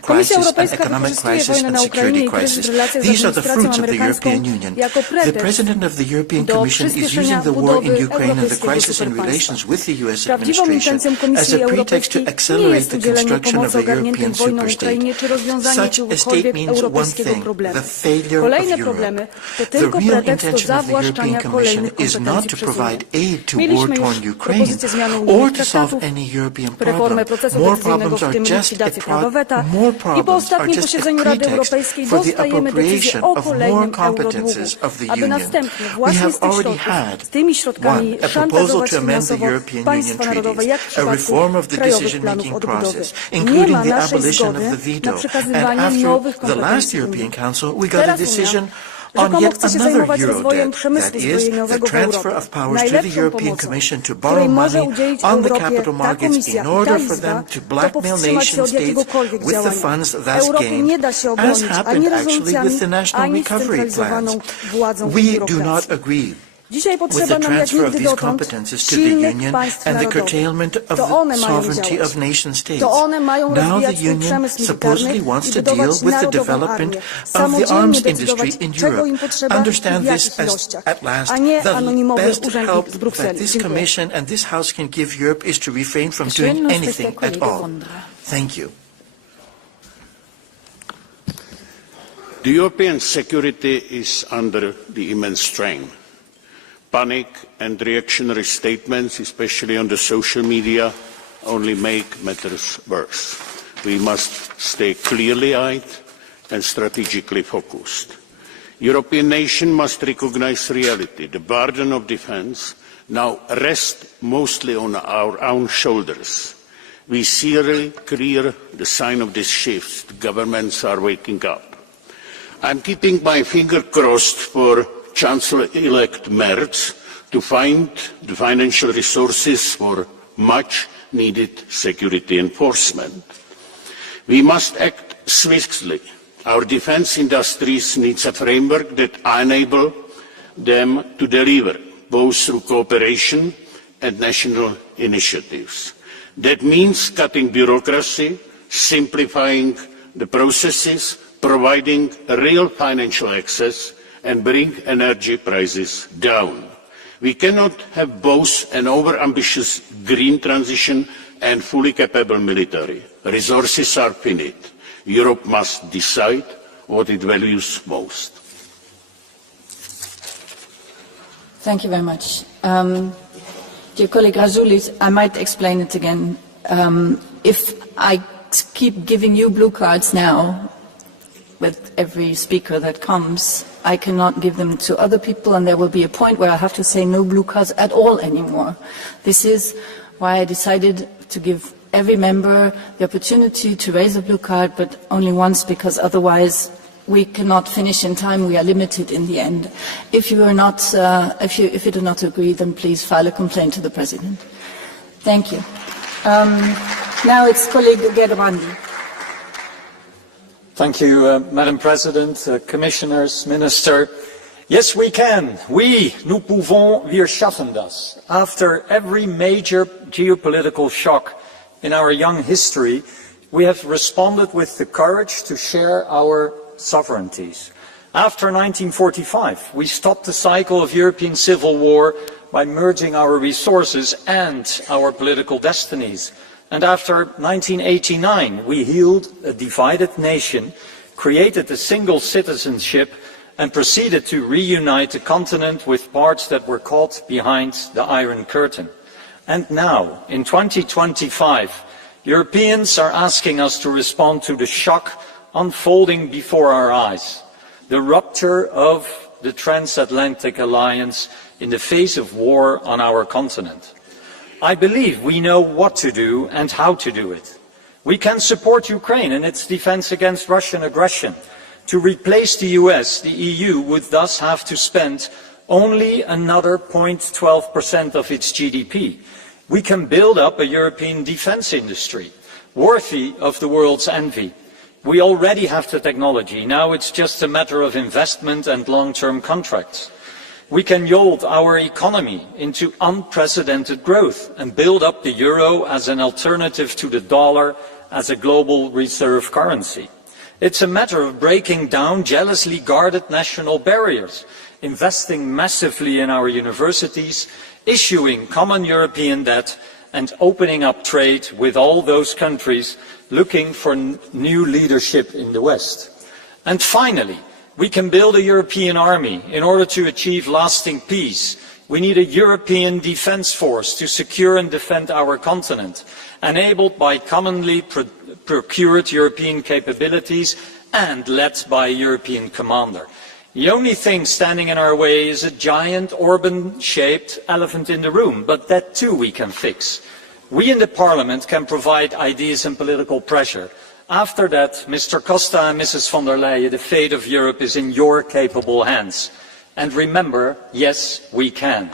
Komisja Europejska wykorzystuje wojnę na Ukrainie i kryzys w relacjach z administracją amerykańską jako pretekst do przyspieszenia budowy europejskiego superpaństwa. Prawdziwą intencją Komisji Europejskiej nie jest udzielenie pomocy ogarniętym wojną Ukrainie czy rozwiązanie jakiegokolwiek europejskiego problemu. Kolejne problemy to tylko pretekst do zawłaszczania kolejnych kompetencji przez Unię. Mieliśmy już propozycję zmiany unijnych traktatów, reformę procesu decyzyjnego, w tym likwidację prawa weta i po ostatnim posiedzeniu Rady Europejskiej dostajemy decyzję o kolejnym eurodługu, aby następnie właśnie z tych środków, z tymi środkami szantażować finansowo państwa narodowe, jak w przypadku krajowych planów odbudowy. Nie ma naszej zgody na przekazywanie nowych kompetencji Unii. Teraz Unia rzekomo chce się zajmować rozwojem przemysłu zbrojeniowego w Europie. Najlepszą pomocą, której może udzielić Europie ta Komisja i ta Izba, to powstrzymać się od jakiegokolwiek działania. Europie nie da się obronić ani rezolucjami, ani scentralizowaną władzą Unii Europejskiej. Dzisiaj potrzeba nam jak nigdy dotąd silnych państw narodowych. To one mają działać. To one mają rozwijać swój przemysł militarny i budować narodową armię. Samodzielnie decydować, czego im potrzeba i w jakich ilościach, a nie anonimowy urzędnik z Brukseli. Dziękuję. The European security is under the immense strain. Panic and reactionary statements, especially on the social media, only make matters worse. We must stay clearly-eyed and strategically focused. European nations must recognise reality. The burden of defence now rests mostly on our own shoulders. We see really clear the sign of this shift. The governments are waking up. I'm keeping my finger crossed for Chancellor-elect Merz to find the financial resources for much-needed security enforcement. We must act swiftly. Our defence industries need a framework that enables them to deliver, both through cooperation and national initiatives. That means cutting bureaucracy, simplifying the processes, providing real financial access, and bring energy prices down. We cannot have both an over-ambitious green transition and fully capable military. Resources are finite. Europe must decide what it values most. Thank you very much. Dear colleague Razoulis, I might explain it again. If I keep giving you blue cards now, with every speaker that comes, I cannot give them to other people, and there will be a point where I have to say no blue cards at all anymore. This is why I decided to give every member the opportunity to raise a blue card, but only once, because otherwise we cannot finish in time. We are limited in the end. If you are not, if you do not agree, then please file a complaint to the President. Thank you. Now it's colleague Gerbrandi. Thank you, Madam President, Commissioners, Minister. Yes, we can. Nous pouvons, wir schaffen das. After every major geopolitical shock in our young history, we have responded with the courage to share our sovereignties. After 1945, we stopped the cycle of European civil war by merging our resources and our political destinies. And after 1989, we healed a divided nation, created a single citizenship, and proceeded to reunite the continent with parts that were caught behind the Iron Curtain. And now, in 2025, Europeans are asking us to respond to the shock unfolding before our eyes, the rupture of the transatlantic alliance in the face of war on our continent. I believe we know what to do and how to do it. We can support Ukraine in its defense against Russian aggression. To replace the US, the EU would thus have to spend only another 0.12% of its GDP. We can build up a European defense industry, worthy of the world's envy. We already have the technology. Now it's just a matter of investment and long-term contracts. We can yolt our economy into unprecedented growth and build up the euro as an alternative to the dollar as a global reserve currency. It's a matter of breaking down jealously guarded national barriers, investing massively in our universities, issuing common European debt, and opening up trade with all those countries looking for new leadership in the West. And finally, we can build a European army in order to achieve lasting peace. We need a European defence force to secure and defend our continent, enabled by commonly procured European capabilities and led by a European commander. The only thing standing in our way is a giant Orban-shaped elephant in the room, but that too we can fix. We in the Parliament can provide ideas and political pressure. After that, Mr. Costa and Mrs. von der Leyen, the fate of Europe is in your capable hands. And remember, yes, we can.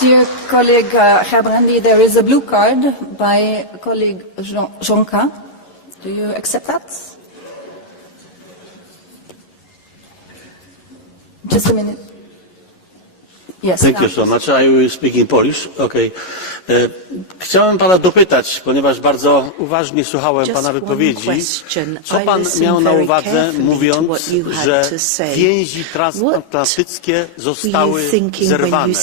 Dear colleague Gerbrandy, there is a blue card by colleague Jonka. Do you accept that? Just a minute. Yes. Thank you so much. I will speak in Polish. Okay. Chciałem pana dopytać, ponieważ bardzo uważnie słuchałem pana wypowiedzi, co pan miał na uwadze, mówiąc, że więzi transatlantyckie zostały zerwane.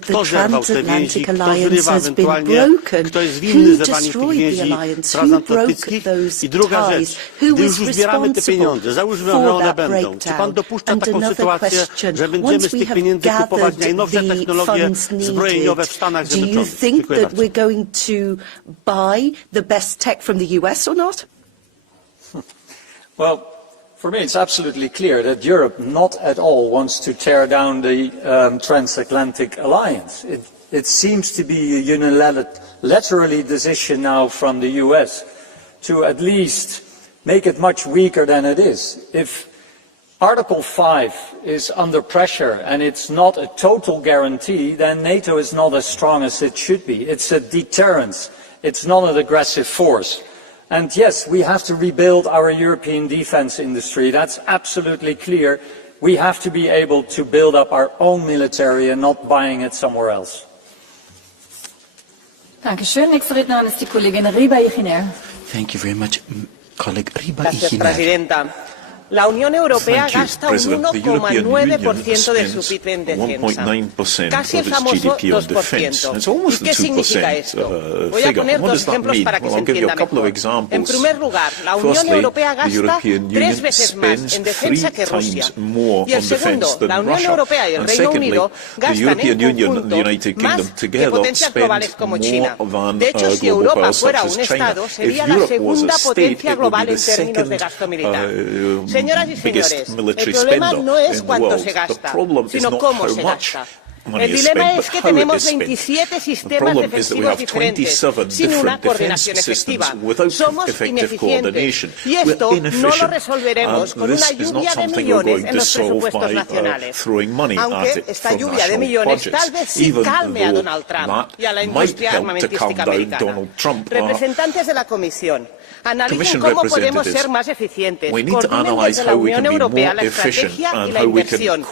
Kto zerwał te więzi, kto zrywa ewentualnie, kto jest winny zerwania tych więzi transatlantyckich? I druga rzecz, gdy już zbieramy te pieniądze, załóżmy, że one będą, czy pan dopuszcza taką sytuację, że będziemy z tych pieniędzy kupować najnowsze technologie zbrojeniowe w Stanach Zjednoczonych? That we're going to buy the best tech from the US or not? Well, for me it's absolutely clear that Europe not at all wants to tear down the transatlantic alliance. It seems to be a unilateral decision now from the US to at least make it much weaker than it is. If Article 5 is under pressure and it's not a total guarantee, then NATO is not as strong as it should be. It's a deterrence. It's not an aggressive force. And yes, we have to rebuild our European defense industry. That's absolutely clear. We have to be able to build up our own military and not buying it somewhere else. Dankeschön. Nächste Rednerin ist die Kollegin Riba-Ihiner. Thank you very much, colleague Riba-Ihiner. Presidenta. La Unión Europea gasta un 1,9% de su PIB en defensa, casi el famoso 2%. ¿Y qué significa esto? Voy a poner dos ejemplos para que se entienda mejor. En primer lugar, la Unión Europea gasta 3 veces más en defensa que Rusia. Y el segundo, la Unión Europea y el Reino Unido gastan en conjunto más que potencias globales como China. De hecho, si Europa fuera un Estado, sería la segunda potencia global en términos de gasto militar. Señoras y señores, el problema no es cuánto se gasta, sino cómo se gasta. El dilema es que tenemos 27 sistemas defensivos diferentes, sin una coordinación efectiva. Somos ineficientes y esto no lo resolveremos con una lluvia de millones en los presupuestos nacionales. Aunque esta lluvia de millones tal vez sí calme a Donald Trump y a la industria armamentística americana. Representantes de la Comisión, analicen cómo podemos ser más eficientes, coordinen desde la Unión Europea la estrategia y la inversión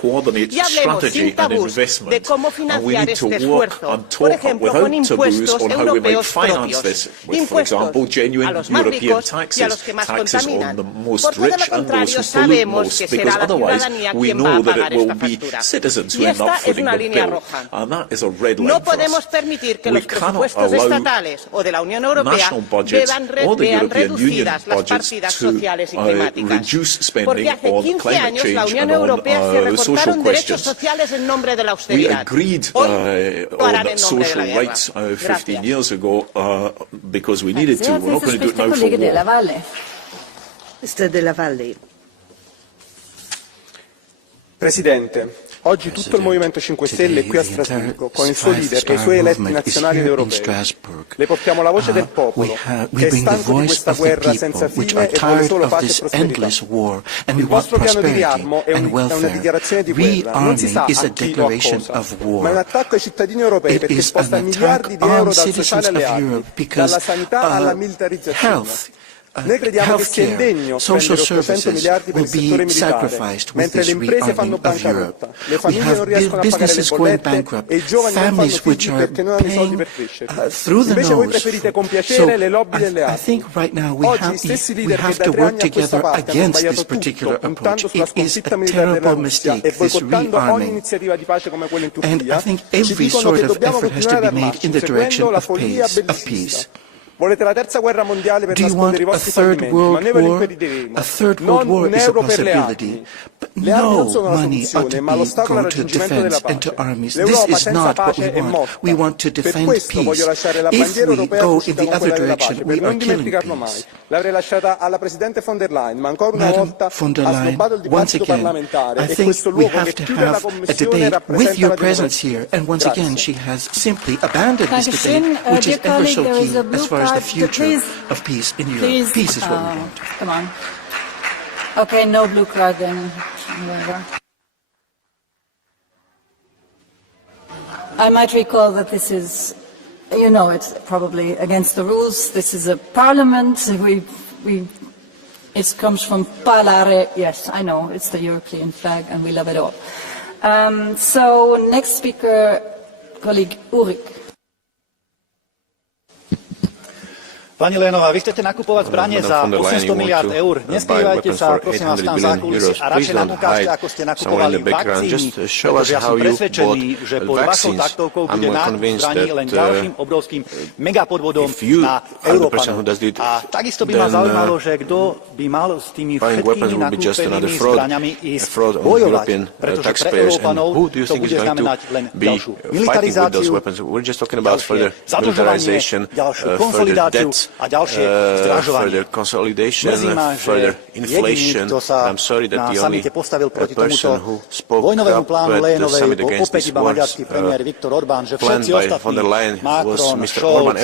y hablemos sin tabús de cómo financiar este esfuerzo, por ejemplo, con impuestos europeos propios, impuestos a los más ricos y a los que más contaminan, porque de lo contrario sabemos que será la ciudadanía quien va a pagar esta factura. Y esta es una línea roja. No podemos permitir que los presupuestos estatales o de la Unión Europea vean reducidas las partidas sociales y climáticas, porque hace 15 años la Unión Europea se recortaron derechos sociales en nombre de la austeridad. Hoy lo harán en nombre de la guerra. Gracias. Mr. Della Valle. Presidente, oggi tutto il Movimento 5 Stelle è qui a Strasburgo con il suo leader e i suoi eletti nazionali ed europei. Le portiamo la voce del popolo, che è stanco di questa guerra senza fine e vuole solo pace e prosperità. Il vostro piano di riarmo è una dichiarazione di guerra, non si sa a chi o a cosa, ma è un attacco ai cittadini europei perché sposta miliardi di euro dal sociale alle armi, dalla sanità alla militarizzazione. Noi crediamo che sia indegno spendere 800 miliardi per il settore militare, mentre le imprese fanno bancarotta, le famiglie non riescono a pagare le bollette e i giovani non fanno figli perché non hanno i soldi per crescere. Invece voi preferite compiacere le lobby delle armi. Oggi gli stessi leader che da 3 anni a questa parte hanno sbagliato tutto, puntando sulla sconfitta militare della Russia e boicottando ogni iniziativa di pace come quella in Turchia, ci dicono che dobbiamo continuare ad armarci, seguendo la follia bellicista. Volete la terza guerra mondiale per nascondere i vostri fallimenti, ma noi ve lo impediremo. Non un euro per le armi. Le armi non sono la soluzione, ma l'ostacolo al raggiungimento della pace. L'Europa senza pace è morta. Per questo voglio lasciare la bandiera europea fucita con quella della pace, per non dimenticarlo mai. L'avrei lasciata alla Presidente von der Leyen, ma ancora una volta ha snobbato il dibattito parlamentare e questo luogo che chiude la Commissione rappresenta la democrazia. The future of peace in Europe. Peace is what we want. Come on. Okay, no blue card then. I might recall that this is, you know, it's probably against the rules. This is a parliament. It comes from parlare. Yes, I know, it's the European flag and we love it all. So, next speaker, colleague Urik. Pani Lénová, vy chcete nakupovať zbranie za 800 miliárd eur. Neskrývajte sa, prosím vás, tam za kulisy a radšej nám ukážte, ako ste nakupovali vakcíny, pretože ja som presvedčený, že pod vašou taktovkou bude nákup zbraní len ďalším obrovským megapodvodom na Európanov. A takisto by ma zaujímalo, že kto by mal s tými všetkými nakúpenými zbraňami ísť bojovať, pretože pre Európanov to bude znamenať len ďalšiu militarizáciu, ďalšie zadlžovanie, ďalšiu konsolidáciu a ďalšie zdražovanie. Mrzí ma, že jediný, kto sa na samite postavil proti tomuto vojnovému plánu Lénovej, bol opäť iba maďarský premiér Viktor Orbán, že všetci ostatní, Macron, Scholz,